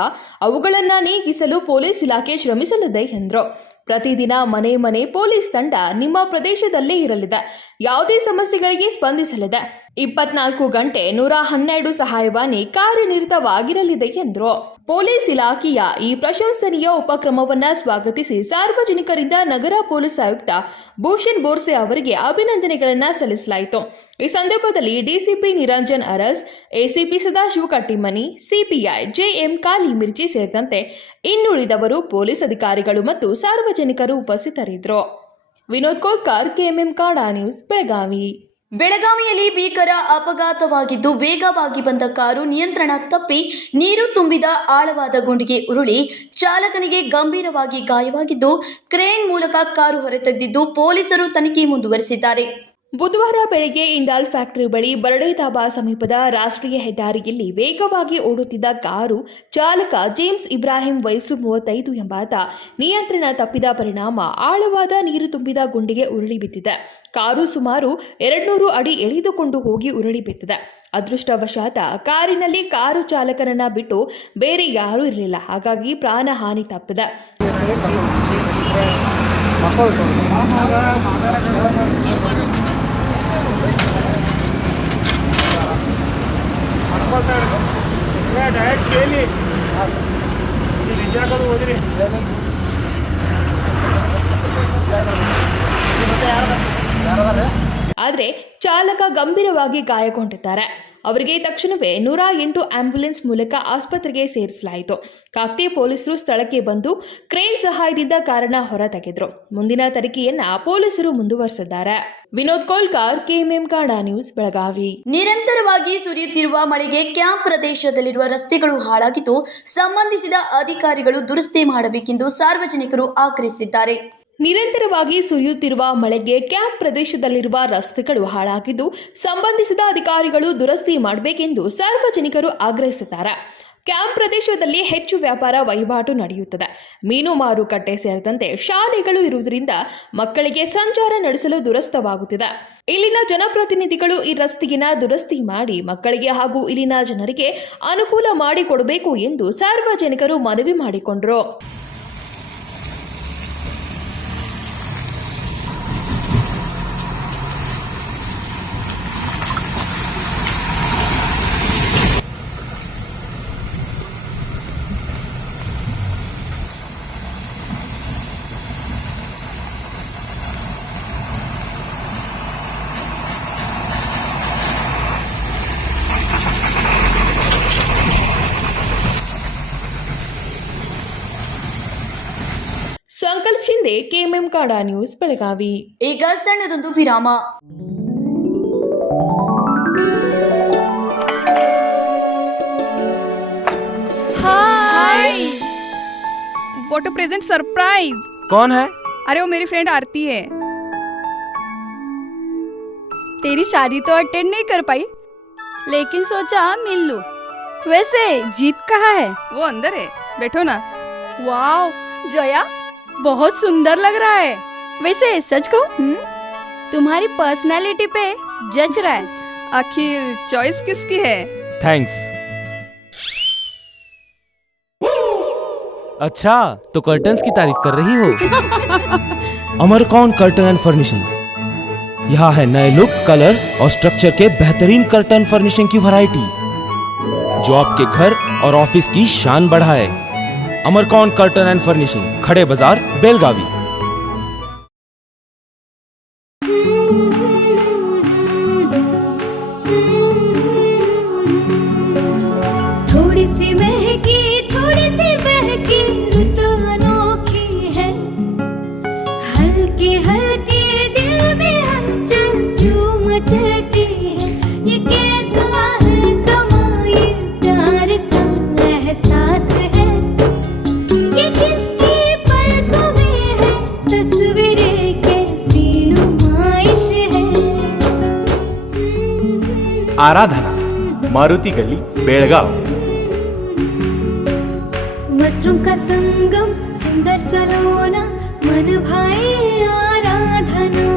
ಅವುಗಳನ್ನು ನೀಗಿಸಲು ಪೊಲೀಸ್ ಇಲಾಖೆ ಶ್ರಮಿಸಲಿದೆ ಎಂದರು. ಪ್ರತಿದಿನ ಮನೆ ಮನೆ ಪೊಲೀಸ್ ತಂಡ ನಿಮ್ಮ ಪ್ರದೇಶದಲ್ಲೇ ಇರಲಿದೆ. ಯಾವುದೇ ಸಮಸ್ಯೆಗಳಿಗೆ ಸ್ಪಂದಿಸಲಿದೆ. 24 ಗಂಟೆ 112 ಸಹಾಯವಾಣಿ ಕಾರ್ಯನಿರತವಾಗಿರಲಿದೆ ಎಂದರು. ಪೊಲೀಸ್ ಇಲಾಖೆಯ ಈ ಪ್ರಶಂಸನೀಯ ಉಪಕ್ರಮವನ್ನು ಸ್ವಾಗತಿಸಿ ಸಾರ್ವಜನಿಕರಿಂದ ನಗರ ಪೊಲೀಸ್ ಆಯುಕ್ತ ಭೂಷಣ್ ಬೋರ್ಸೆ ಅವರಿಗೆ ಅಭಿನಂದನೆಗಳನ್ನು ಸಲ್ಲಿಸಲಾಯಿತು. ಈ ಸಂದರ್ಭದಲ್ಲಿ DCP Niranjan Aras, ACP Sadashiva Kattimani, CPI JM Kali Mirchi ಸೇರಿದಂತೆ ಇನ್ನುಳಿದವರು ಪೊಲೀಸ್ ಅಧಿಕಾರಿಗಳು ಮತ್ತು ಸಾರ್ವಜನಿಕರು ಉಪಸ್ಥಿತರಿದ್ದರು. Vinod Kolkar, KMM Kannada news, Belagavi. ಬೆಳಗಾವಿಯಲ್ಲಿ ಭೀಕರ ಅಪಘಾತವಾಗಿದ್ದು, ವೇಗವಾಗಿ ಬಂದ ಕಾರು ನಿಯಂತ್ರಣ ತಪ್ಪಿ ನೀರು ತುಂಬಿದ ಆಳವಾದ ಗುಂಡಿಗೆ ಉರುಳಿ ಚಾಲಕನಿಗೆ ಗಂಭೀರವಾಗಿ ಗಾಯವಾಗಿದ್ದು, ಕ್ರೇನ್ ಮೂಲಕ ಕಾರು ಹೊರತೆಗೆದಿದ್ದು ಪೊಲೀಸರು ತನಿಖೆ ಮುಂದುವರೆಸಿದ್ದಾರೆ. ಬುಧವಾರ ಬೆಳಗ್ಗೆ ಇಂಡಾಲ್ ಫ್ಯಾಕ್ಟರಿ ಬಳಿ ಬರಡೇತಾಬಾ ಸಮೀಪದ ರಾಷ್ಟ್ರೀಯ ಹೆದ್ದಾರಿಯಲ್ಲಿ ವೇಗವಾಗಿ ಓಡುತ್ತಿದ್ದ ಕಾರು ಚಾಲಕ ಜೇಮ್ಸ್ ಇಬ್ರಾಹಿಂ ವಯಸ್ಸು 35 ಎಂಬಾತ ನಿಯಂತ್ರಣ ತಪ್ಪಿದ ಪರಿಣಾಮ ಆಳವಾದ ನೀರು ತುಂಬಿದ ಗುಂಡಿಗೆ ಉರುಳಿ ಬಿದ್ದಿದೆ. ಕಾರು ಸುಮಾರು 200 ಅಡಿ ಎಳೆದುಕೊಂಡು ಹೋಗಿ ಉರುಳಿ ಬಿದ್ದಿದೆ. ಅದೃಷ್ಟವಶಾತ್ ಕಾರಿನಲ್ಲಿ ಕಾರು ಚಾಲಕನನ್ನ ಬಿಟ್ಟು ಬೇರೆ ಯಾರೂ ಇರಲಿಲ್ಲ. ಹಾಗಾಗಿ ಪ್ರಾಣ ಹಾನಿ ತಪ್ಪಿದೆ. ಆದರೆ ಚಾಲಕ ಗಂಭೀರವಾಗಿ ಗಾಯಗೊಂಡಿದ್ದಾರೆ. ಅವರಿಗೆ ತಕ್ಷಣವೇ 108 ಆಂಬ್ಯುಲೆನ್ಸ್ ಮೂಲಕ ಆಸ್ಪತ್ರೆಗೆ ಸೇರಿಸಲಾಯಿತು. ಕಾಕ್ತಿ ಪೊಲೀಸರು ಸ್ಥಳಕ್ಕೆ ಬಂದು ಕ್ರೇನ್ ಸಹಾಯದಿಂದ ಕಾರನ್ನ ಹೊರತೆಗೆದರು. ಮುಂದಿನ ತನಿಖೆಯನ್ನ ಪೊಲೀಸರು ಮುಂದುವರೆಸಿದ್ದಾರೆ. Vinod Kolkar, KMM Kannada news, Belagavi. ನಿರಂತರವಾಗಿ ಸುರಿಯುತ್ತಿರುವ ಮಳೆಗೆ ಕ್ಯಾಂಪ್ ಪ್ರದೇಶದಲ್ಲಿರುವ ರಸ್ತೆಗಳು ಹಾಳಾಗಿದ್ದು, ಸಂಬಂಧಿಸಿದ ಅಧಿಕಾರಿಗಳು ದುರಸ್ತಿ ಮಾಡಬೇಕೆಂದು ಸಾರ್ವಜನಿಕರು ಆಗ್ರಹಿಸಿದ್ದಾರೆ. ನಿರಂತರವಾಗಿ ಸುರಿಯುತ್ತಿರುವ ಮಳೆಗೆ ಕ್ಯಾಂಪ್ ಪ್ರದೇಶದಲ್ಲಿರುವ ರಸ್ತೆಗಳು ಹಾಳಾಗಿದ್ದು, ಸಂಬಂಧಿಸಿದ ಅಧಿಕಾರಿಗಳು ದುರಸ್ತಿ ಮಾಡಬೇಕೆಂದು ಸಾರ್ವಜನಿಕರು ಆಗ್ರಹಿಸಿದ್ದಾರೆ. ಕ್ಯಾಂಪ್ ಪ್ರದೇಶದಲ್ಲಿ ಹೆಚ್ಚು ವ್ಯಾಪಾರ ವಹಿವಾಟು ನಡೆಯುತ್ತದೆ. ಮೀನು ಮಾರುಕಟ್ಟೆ ಸೇರಿದಂತೆ ಶಾಲೆಗಳು ಇರುವುದರಿಂದ ಮಕ್ಕಳಿಗೆ ಸಂಚಾರ ನಡೆಸಲು ದುರಸ್ತವಾಗುತ್ತಿದೆ. ಇಲ್ಲಿನ ಜನಪ್ರತಿನಿಧಿಗಳು ಈ ರಸ್ತೆಗಿನ ದುರಸ್ತಿ ಮಾಡಿ ಮಕ್ಕಳಿಗೆ ಹಾಗೂ ಇಲ್ಲಿನ ಜನರಿಗೆ ಅನುಕೂಲ ಮಾಡಿಕೊಡಬೇಕು ಎಂದು ಸಾರ್ವಜನಿಕರು ಮನವಿ ಮಾಡಿಕೊಂಡರು. ಸಂಕಲ್ಪ ಶಿಂದೆ, ಕೆಎಂಎಂ ಕನ್ನಡ ನ್ಯೂಸ್, ಬೆಳಗಾವಿ. ಈಗ ಸಣ್ಣದೊಂದು ವಿರಾಮ. हाय, व्हाट अ प्रेजेंट सरप्राइज। कौन है? अरे वो मेरी फ्रेंड आरती है। तेरी शादी तो अटेंड नहीं कर पाई, लेकिन सोचा मिल लूं। वैसे जीत कहाँ है? वो अंदर है, बैठो ना। वाओ जया, बहुत सुंदर लग रहा है। वैसे सच कहूं, तुम्हारी पर्सनालिटी पे जज रहा है। आखिर चॉइस किसकी है? थैंक्स। अच्छा, तो कर्टन्स की तारीफ कर रही हो? अमरकौन कर्टन एंड फर्निशिंग। यहाँ है नए लुक, कलर और स्ट्रक्चर के बेहतरीन कर्टन फर्निशिंग की वैरायटी, जो आपके घर और ऑफिस की शान बढ़ाए। अमरकौन कर्टन एंड फर्निशिंग, खड़े बाजार, बेलगावी। थोड़ी सी महकी, थोड़ी सी बहकी, रुत अनोखी है। हल्के हल्के दिल में हलचल जो मचलती है। ये कैसा है समा, ये प्यार सा एहसास है। ये किसकी पलकों में है, तस्वीरें कैसी नुमाइश है। आराधना, मारुति गली, बेळगाव। वस्त्रों का संगम सुंदर सलोना मन भाए आराधना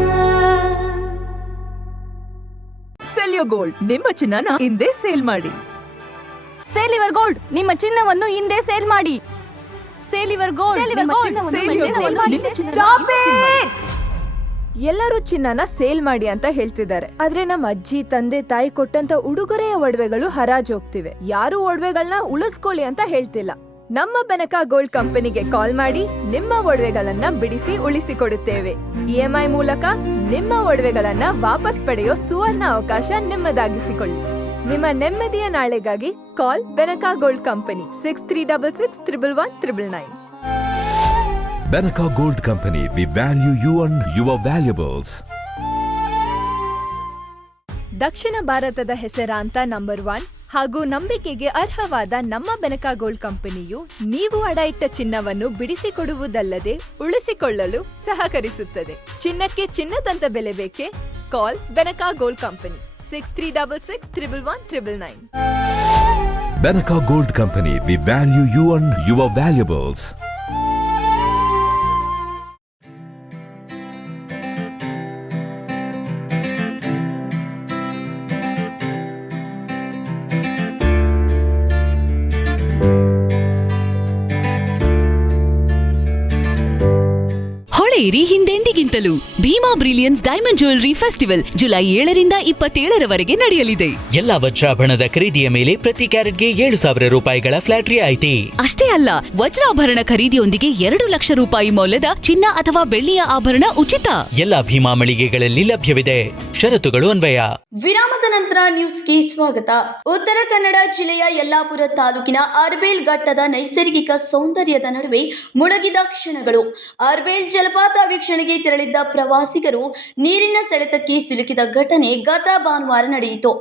ಸೆಲ್ಯೋ ಗೋಲ್ಡ್ ನಿಮ್ಮ ಚಿನ್ನನ ಹಿಂದೆ ಸೇಲ್ ಮಾಡಿ. ಸೇಲಿವರ್ ಗೋಲ್ಡ್ ನಿಮ್ಮ ಚಿನ್ನವನ್ನು ಹಿಂದೆ ಸೇಲ್ ಮಾಡಿ. ಸೇಲಿವರ್ ಗೋಲ್ಡ್ Stop it! ಎಲ್ಲರೂ ಚಿನ್ನನ ಸೇಲ್ ಮಾಡಿ ಅಂತ ಹೇಳ್ತಿದ್ದಾರೆ, ಆದ್ರೆ ನಮ್ಮ ಅಜ್ಜಿ ತಂದೆ ತಾಯಿ ಕೊಟ್ಟಂತ ಉಡುಗೊರೆಯ ಒಡವೆಗಳು ಹರಾಜ್ ಹೋಗ್ತಿವೆ. ಯಾರು ಒಡವೆಗಳನ್ನ ಉಳಿಸ್ಕೊಳ್ಳಿ ಅಂತ ಹೇಳ್ತಿಲ್ಲ. ನಮ್ಮ ಬೆನಕ ಗೋಲ್ಡ್ ಕಂಪನಿಗೆ ಕಾಲ್ ಮಾಡಿ ನಿಮ್ಮ ಒಡವೆಗಳನ್ನ ಬಿಡಿಸಿ ಉಳಿಸಿಕೊಡುತ್ತೇವೆ. EMI ಮೂಲಕ ನಿಮ್ಮ ಒಡವೆಗಳನ್ನ ವಾಪಸ್ ಪಡೆಯೋ ಸುವರ್ಣ ಅವಕಾಶ ನಿಮ್ಮದಾಗಿಸಿಕೊಳ್ಳಿ. ನಿಮ್ಮ ನೆಮ್ಮದಿಯ ನಾಳೆಗಾಗಿ ಕಾಲ್ Benaka gold company 6366 111 999. Benaka Gold Company, we value you and your valuables. ದಕ್ಷಿಣ ಭಾರತದ ಹೆಸರಾಂತ ನಂಬರ್ 1 ಹಾಗೂ ನಂಬಿಕೆಗೆ ಅರ್ಹವಾದ ನಮ್ಮ ಬೆನಕ ಗೋಲ್ಡ್ ಕಂಪನಿಯು ನೀವು ಅಡ ಇಟ್ಟ ಚಿನ್ನವನ್ನು ಬಿಡಿಸಿಕೊಡುವುದಲ್ಲದೆ ಉಳಿಸಿಕೊಳ್ಳಲು ಸಹಕರಿಸುತ್ತದೆ. ಚಿನ್ನಕ್ಕೆ ಚಿನ್ನದಂತ ಬೆಲೆ ಬೇಕೆ? ಕಾಲ್ Benaka gold company 6366 111 999. Benaka Gold Company, we value you and your valuables. ಹೊಳೆಯಿರಿ ಹಿಂದೆಂದಿಗಿಂತಲೂ Bhima brilliance diamond jewellery festival July 7ರಿಂದ 27ರವರೆಗೆ ನಡೆಯಲಿದೆ. ಎಲ್ಲ ವಜ್ರಾಭರಣದ ಖರೀದಿಯ ಮೇಲೆ ಪ್ರತಿ ಕ್ಯಾರೆಟ್ಗೆ 7,000 ರೂಪಾಯಿಗಳ ಫ್ಲಾಟ್ ರಿಯಾಯಿತಿ. ಅಷ್ಟೇ ಅಲ್ಲ, ವಜ್ರಾಭರಣ ಖರೀದಿಯೊಂದಿಗೆ 2 ಲಕ್ಷ ರೂಪಾಯಿ ಮೌಲ್ಯದ ಚಿನ್ನ ಅಥವಾ ಬೆಳ್ಳಿಯ ಆಭರಣ ಉಚಿತ. ಎಲ್ಲ ಭೀಮಾ ಮಳಿಗೆಗಳಲ್ಲಿ ಲಭ್ಯವಿದೆ. ಷರತ್ತುಗಳು ಅನ್ವಯ. ವಿರಾಮದ ನಂತರ ನ್ಯೂಸ್ಗೆ ಸ್ವಾಗತ. ಉತ್ತರ ಕನ್ನಡ ಜಿಲ್ಲೆಯ ಯಲ್ಲಾಪುರ ತಾಲೂಕಿನ ಅರ್ಬೇಲ್ ಘಟ್ಟದ ನೈಸರ್ಗಿಕ ಸೌಂದರ್ಯದ ನಡುವೆ ಮುಳುಗಿದ ಕ್ಷಣಗಳು. ಅರ್ಬೇಲ್ ಜಲಪಾತ ವೀಕ್ಷಣೆಗೆ ತೆರಳಿದ್ದ ಪ್ರವಾಸಿಗರು ನೀರಿನ ಸೆಳೆತಕ್ಕೆ ಸಿಲುಕಿದ ಘಟನೆ ಗತ ಭಾನುವಾರ ನಡೆಯಿತು.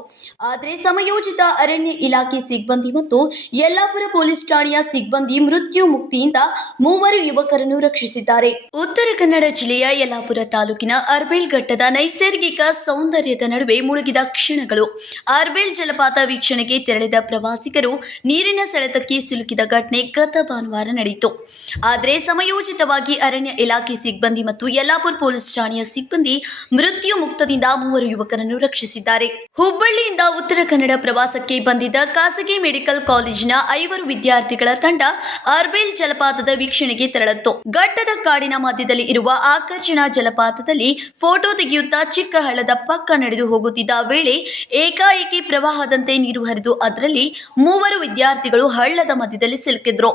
ಆದರೆ ಸಮಯೋಚಿತ ಅರಣ್ಯ ಇಲಾಖೆ ಸಿಬ್ಬಂದಿ ಮತ್ತು ಯಲ್ಲಾಪುರ ಪೊಲೀಸ್ ಠಾಣೆಯ ಸಿಬ್ಬಂದಿ ಮೃತ್ಯು ಮುಕ್ತಿಯಿಂದ 3 ಯುವಕರನ್ನು ರಕ್ಷಿಸಿದ್ದಾರೆ. ಉತ್ತರ ಕನ್ನಡ ಜಿಲ್ಲೆಯ ಯಲ್ಲಾಪುರ ತಾಲೂಕಿನ ಅರ್ಬೇಲ್ ಘಟ್ಟದ ನೈಸರ್ಗಿಕ ಸೌಂದರ್ಯದ ನಡುವೆ ಮುಳುಗಿದ ಕ್ಷಣಗಳು. ಅರ್ಬೇಲ್ ಜಲಪಾತ ವೀಕ್ಷಣೆಗೆ ತೆರಳಿದ ಪ್ರವಾಸಿಗರು ನೀರಿನ ಸೆಳೆತಕ್ಕೆ ಸಿಲುಕಿದ ಘಟನೆ ಗತ ಭಾನುವಾರ ನಡೆಯಿತು. ಆದರೆ ಸಮಯೋಚಿತವಾಗಿ ಅರಣ್ಯ ಇಲಾಖೆ ಸಿಬ್ಬಂದಿ ಮತ್ತು ಯಲ್ಲಾಪುರ ಪೊಲೀಸ್ ಠಾಣೆಯ ಸಿಬ್ಬಂದಿ ಮೃತ್ಯು ಮುಕ್ತದಿಂದ 3 ಯುವಕರನ್ನು ರಕ್ಷಿಸಿದ್ದಾರೆ. ಹುಬ್ಬಳ್ಳಿಯಿಂದ ಉತ್ತರ ಕನ್ನಡ ಪ್ರವಾಸಕ್ಕೆ ಬಂದಿದ್ದ ಖಾಸಗಿ ಮೆಡಿಕಲ್ ಕಾಲೇಜಿನ 5 ವಿದ್ಯಾರ್ಥಿಗಳ ತಂಡ ಅರ್ಬೇಲ್ ಜಲಪಾತದ ವೀಕ್ಷಣೆಗೆ ತೆರಳಿತ್ತು. ಘಟ್ಟದ ಕಾಡಿನ ಮಧ್ಯದಲ್ಲಿ ಇರುವ ಆಕರ್ಷಣಾ ಜಲಪಾತದಲ್ಲಿ ಫೋಟೋ ತೆಗೆಯುತ್ತಾ ಚಿಕ್ಕ ಹಳ್ಳದ ಪಕ್ಕ ನಡೆದು ಹೋಗುತ್ತಿದ್ದ ವೇಳೆ ಏಕಾಏಕಿ ಪ್ರವಾಹದಂತೆ ನೀರು ಹರಿದು ಅದರಲ್ಲಿ 3 ವಿದ್ಯಾರ್ಥಿಗಳು ಹಳ್ಳದ ಮಧ್ಯದಲ್ಲಿ ಸಿಲುಕಿದ್ರು.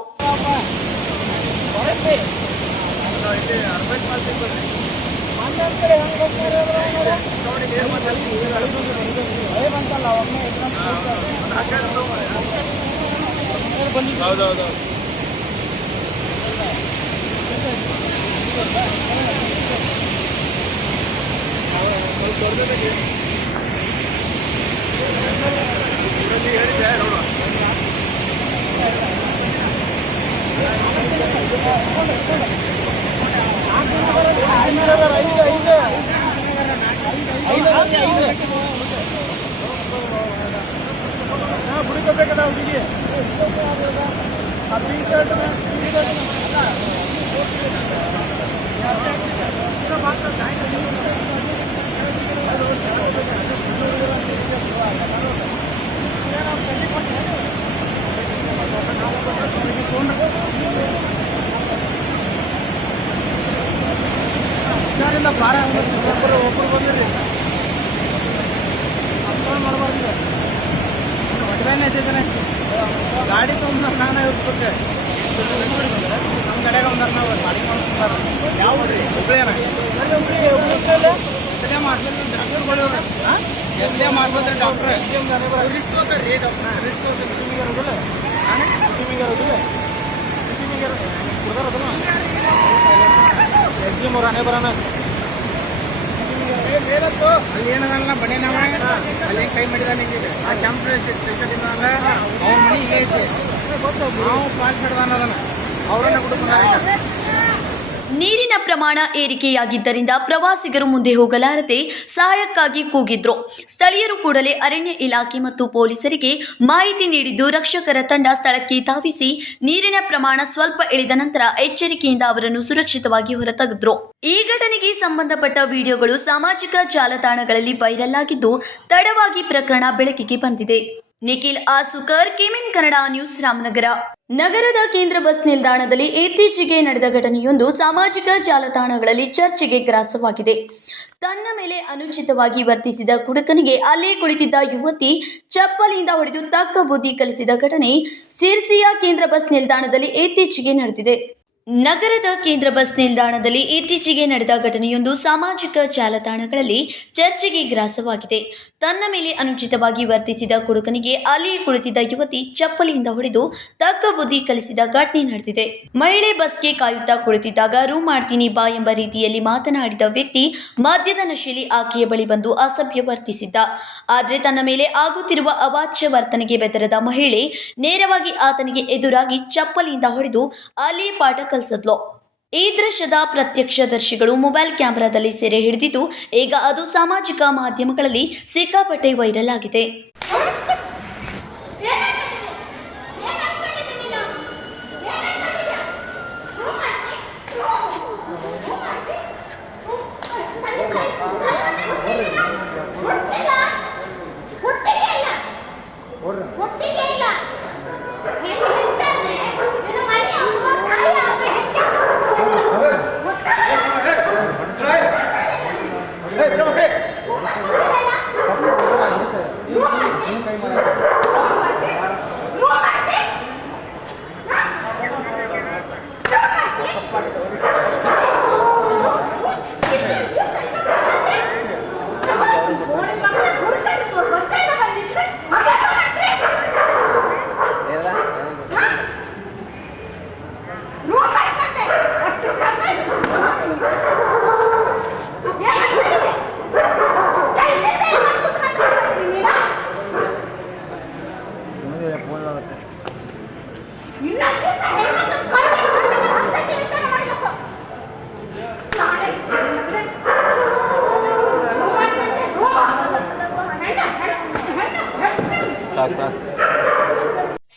ಗಾಡಿ ತುಂಬ ಸ್ನಾನ ಇರ್ಬೇಕು ನಮ್ಮ ಕಡೆಗೆ ಒಂದಾರ ನಾವು ಗಾಡಿ ಮಾಡ್ತಾರೆ ಯಾವ ಹುಬ್ಳಿಯನ ಮಾಡ್ಬೋದ್ರಿ ಡಾಕ್ಟ್ರೆ ಮನೆ ಬರೋಣ ಅಲ್ಲಿ ಏನದಲ್ಲ ಬನ್ನಿ ನಾವ ಅಲ್ಲಿ ಕೈ ಮಾಡಿದಾನೆ ಆ ಕೆಂಪು ಟಿಕೆಟಿಂದ ಅವ್ರ ಮನೆ ಈಗ ಐತಿ ನಾವು ಪಾಸ್ ಹಿಡ್ದಾನ ಅದನ್ನ ಅವರನ್ನ ಕುಡ್ಕೊಂಡ ನೀರಿನ ಪ್ರಮಾಣ ಏರಿಕೆಯಾಗಿದ್ದರಿಂದ ಪ್ರವಾಸಿಗರು ಮುಂದೆ ಹೋಗಲಾರದೆ ಸಹಾಯಕ್ಕಾಗಿ ಕೂಗಿದ್ರು. ಸ್ಥಳೀಯರು ಕೂಡಲೇ ಅರಣ್ಯ ಇಲಾಖೆ ಮತ್ತು ಪೊಲೀಸರಿಗೆ ಮಾಹಿತಿ ನೀಡಿದ್ದು ರಕ್ಷಕರ ತಂಡ ಸ್ಥಳಕ್ಕೆ ಧಾವಿಸಿ ನೀರಿನ ಪ್ರಮಾಣ ಸ್ವಲ್ಪ ಇಳಿದ ನಂತರ ಎಚ್ಚರಿಕೆಯಿಂದ ಅವರನ್ನು ಸುರಕ್ಷಿತವಾಗಿ ಹೊರತೆಗೆದ್ರು. ಈ ಘಟನೆಗೆ ಸಂಬಂಧಪಟ್ಟ ವಿಡಿಯೋಗಳು ಸಾಮಾಜಿಕ ಜಾಲತಾಣಗಳಲ್ಲಿ ವೈರಲ್ ಆಗಿದ್ದು ತಡವಾಗಿ ಪ್ರಕರಣ ಬೆಳಕಿಗೆ ಬಂದಿದೆ. Nikhil Asukar, KMM Kannada news, Ramanagara. ನಗರದ ಕೇಂದ್ರ ಬಸ್ ನಿಲ್ದಾಣದಲ್ಲಿ ಇತ್ತೀಚೆಗೆ ನಡೆದ ಘಟನೆಯೊಂದು ಸಾಮಾಜಿಕ ಜಾಲತಾಣಗಳಲ್ಲಿ ಚರ್ಚೆಗೆ ಗ್ರಾಸವಾಗಿದೆ. ತನ್ನ ಮೇಲೆ ಅನುಚಿತವಾಗಿ ವರ್ತಿಸಿದ ಕುಡುಕನಿಗೆ ಅಲ್ಲೇ ಕುಳಿತಿದ್ದ ಯುವತಿ ಚಪ್ಪಲಿಯಿಂದ ಹೊಡೆದು ತಕ್ಕ ಬುದ್ಧಿ ಕಲಿಸಿದ ಘಟನೆ ಸಿರ್ಸಿಯ ಕೇಂದ್ರ ಬಸ್ ನಿಲ್ದಾಣದಲ್ಲಿ ಇತ್ತೀಚೆಗೆ ನಡೆದಿದೆ. ನಗರದ ಕೇಂದ್ರ ಬಸ್ ನಿಲ್ದಾಣದಲ್ಲಿ ಇತ್ತೀಚೆಗೆ ನಡೆದ ಘಟನೆಯೊಂದು ಸಾಮಾಜಿಕ ಜಾಲತಾಣಗಳಲ್ಲಿ ಚರ್ಚೆಗೆ ಗ್ರಾಸವಾಗಿದೆ. ತನ್ನ ಮೇಲೆ ಅನುಚಿತವಾಗಿ ವರ್ತಿಸಿದ ಕುಡುಕನಿಗೆ ಅಲ್ಲಿಯೇ ಕುಳಿತಿದ್ದ ಯುವತಿ ಚಪ್ಪಲಿಯಿಂದ ಹೊಡೆದು ತಕ್ಕ ಬುದ್ಧಿ ಕಲಿಸಿದ ಘಟನೆ ನಡೆದಿದೆ. ಮಹಿಳೆ ಬಸ್ಗೆ ಕಾಯುತ್ತಾ ಕುಳಿತಿದ್ದಾಗ ರೂಮ್ ಮಾಡ್ತೀನಿ ಬಾ ಎಂಬ ರೀತಿಯಲ್ಲಿ ಮಾತನಾಡಿದ ವ್ಯಕ್ತಿ ಮದ್ಯದ ನಶೆಯಲ್ಲಿ ಆಕೆಯ ಬಳಿ ಬಂದು ಅಸಭ್ಯ ವರ್ತಿಸಿದ್ದ. ಆದರೆ ತನ್ನ ಮೇಲೆ ಆಗುತ್ತಿರುವ ಅವಾಚ್ಯ ವರ್ತನೆಗೆ ಬೆದರದ ಮಹಿಳೆ ನೇರವಾಗಿ ಆತನಿಗೆ ಎದುರಾಗಿ ಚಪ್ಪಲಿಯಿಂದ ಹೊಡೆದು ಅಲ್ಲಿಯೇ ಪಾಠ ಕಲಿಸಿದ್ಲು. ಈ ದೃಶ್ಯದ ಪ್ರತ್ಯಕ್ಷದರ್ಶಿಗಳು ಮೊಬೈಲ್ ಕ್ಯಾಮೆರಾದಲ್ಲಿ ಸೆರೆ ಹಿಡಿದಿದ್ದು ಈಗ ಅದು ಸಾಮಾಜಿಕ ಮಾಧ್ಯಮಗಳಲ್ಲಿ ಸಿಕ್ಕಾಪಟ್ಟೆ ವೈರಲ್ ಆಗಿದೆ.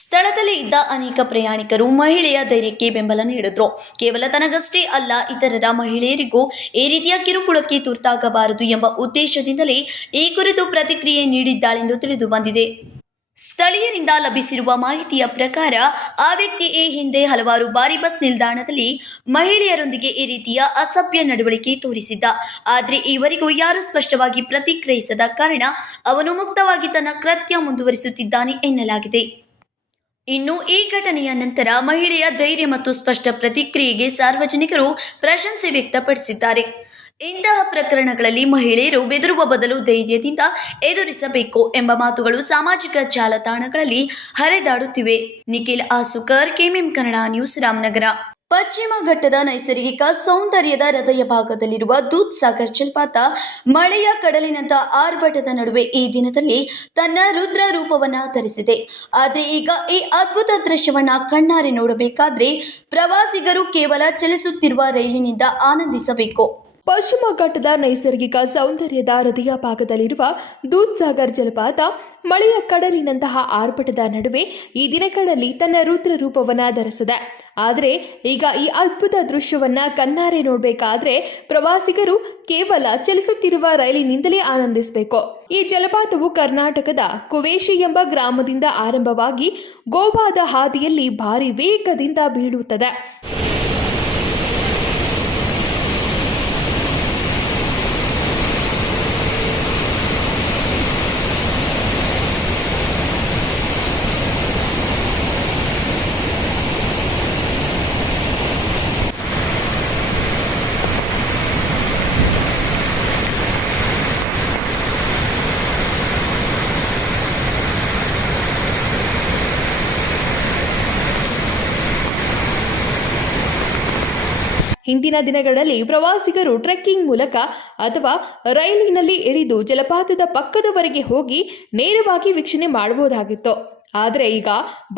ಸ್ಥಳದಲ್ಲಿ ಇದ್ದ ಅನೇಕ ಪ್ರಯಾಣಿಕರು ಮಹಿಳೆಯ ಧೈರ್ಯಕ್ಕೆ ಬೆಂಬಲ ನೀಡಿದ್ರು. ಕೇವಲ ತನಗಷ್ಟೇ ಅಲ್ಲ, ಇತರರ ಮಹಿಳೆಯರಿಗೂ ಈ ರೀತಿಯ ಕಿರುಕುಳಕ್ಕೆ ತುರ್ತಾಗಬಾರದು ಎಂಬ ಉದ್ದೇಶದಿಂದಲೇ ಈ ಕುರಿತು ಪ್ರತಿಕ್ರಿಯೆ ನೀಡಿದ್ದಾಳೆಂದು ತಿಳಿದು ಬಂದಿದೆ. ಸ್ಥಳೀಯರಿಂದ ಲಭಿಸಿರುವ ಮಾಹಿತಿಯ ಪ್ರಕಾರ ಆ ವ್ಯಕ್ತಿ ಈ ಹಿಂದೆ ಹಲವಾರು ಬಾರಿ ಬಸ್ ನಿಲ್ದಾಣದಲ್ಲಿ ಮಹಿಳೆಯರೊಂದಿಗೆ ಈ ರೀತಿಯ ಅಸಭ್ಯ ನಡವಳಿಕೆ ತೋರಿಸಿದ್ದ. ಆದರೆ ಈವರೆಗೂ ಯಾರೂ ಸ್ಪಷ್ಟವಾಗಿ ಪ್ರತಿಕ್ರಿಯಿಸದ ಕಾರಣ ಅವನು ಮುಕ್ತವಾಗಿ ತನ್ನ ಕೃತ್ಯ ಮುಂದುವರಿಸುತ್ತಿದ್ದಾನೆ ಎನ್ನಲಾಗಿದೆ. ಇನ್ನು ಈ ಘಟನೆಯ ನಂತರ ಮಹಿಳೆಯ ಧೈರ್ಯ ಮತ್ತು ಸ್ಪಷ್ಟ ಪ್ರತಿಕ್ರಿಯೆಗೆ ಸಾರ್ವಜನಿಕರು ಪ್ರಶಂಸೆ ವ್ಯಕ್ತಪಡಿಸಿದ್ದಾರೆ. ಇಂತಹ ಪ್ರಕರಣಗಳಲ್ಲಿ ಮಹಿಳೆಯರು ಬೆದರುವ ಬದಲು ಧೈರ್ಯದಿಂದ ಎದುರಿಸಬೇಕು ಎಂಬ ಮಾತುಗಳು ಸಾಮಾಜಿಕ ಜಾಲತಾಣಗಳಲ್ಲಿ ಹರಿದಾಡುತ್ತಿವೆ. Nikhil Asukar, KMM Kannada news, Ramanagara. ಪಶ್ಚಿಮ ಘಟ್ಟದ ನೈಸರ್ಗಿಕ ಸೌಂದರ್ಯದ ಹೃದಯ ಭಾಗದಲ್ಲಿರುವ ದೂದ್ ಸಾಗರ್ ಜಲಪಾತ ಮಳೆಯ ಕಡಲಿನಂತ ಆರ್ಭಟದ ನಡುವೆ ಈ ದಿನದಲ್ಲಿ ತನ್ನ ರುದ್ರ ರೂಪವನ್ನ ಧರಿಸಿದೆ. ಆದರೆ ಈಗ ಈ ಅದ್ಭುತ ದೃಶ್ಯವನ್ನ ಕಣ್ಣಾರೆ ನೋಡಬೇಕಾದ್ರೆ ಪ್ರವಾಸಿಗರು ಕೇವಲ ಚಲಿಸುತ್ತಿರುವ ರೈಲಿನಿಂದ ಆನಂದಿಸಬೇಕು. ಪಶ್ಚಿಮ ಘಟ್ಟದ ನೈಸರ್ಗಿಕ ಸೌಂದರ್ಯದ ಹೃದಯ ಭಾಗದಲ್ಲಿರುವ ದೂದ್ ಸಾಗರ್ ಜಲಪಾತ ಮಳೆಯ ಕಡಲಿನಂತಹ ಆರ್ಭಟದ ನಡುವೆ ಈ ದಿನಗಳಲ್ಲಿ ತನ್ನ ರುದ್ರ ರೂಪವನ್ನ ಧರಿಸಿದೆ. ಆದರೆ ಈಗ ಈ ಅದ್ಭುತ ದೃಶ್ಯವನ್ನ ಕಣ್ಣಾರೆ ನೋಡಬೇಕಾದ್ರೆ ಪ್ರವಾಸಿಗರು ಕೇವಲ ಚಲಿಸುತ್ತಿರುವ ರೈಲಿನಿಂದಲೇ ಆನಂದಿಸಬೇಕು. ಈ ಜಲಪಾತವು ಕರ್ನಾಟಕದ ಕುವೇಶಿ ಎಂಬ ಗ್ರಾಮದಿಂದ ಆರಂಭವಾಗಿ ಗೋವಾದ ಹಾದಿಯಲ್ಲಿ ಭಾರಿ ವೇಗದಿಂದ ಬೀಳುತ್ತದೆ. ಹಿಂದಿನ ದಿನಗಳಲ್ಲಿ ಪ್ರವಾಸಿಗರು ಟ್ರೆಕ್ಕಿಂಗ್ ಮೂಲಕ ಅಥವಾ ರೈಲಿನಲ್ಲಿ ಇಳಿದು ಜಲಪಾತದ ಪಕ್ಕದವರೆಗೆ ಹೋಗಿ ನೇರವಾಗಿ ವೀಕ್ಷಣೆ ಮಾಡಬಹುದಾಗಿತ್ತು. ಆದರೆ ಈಗ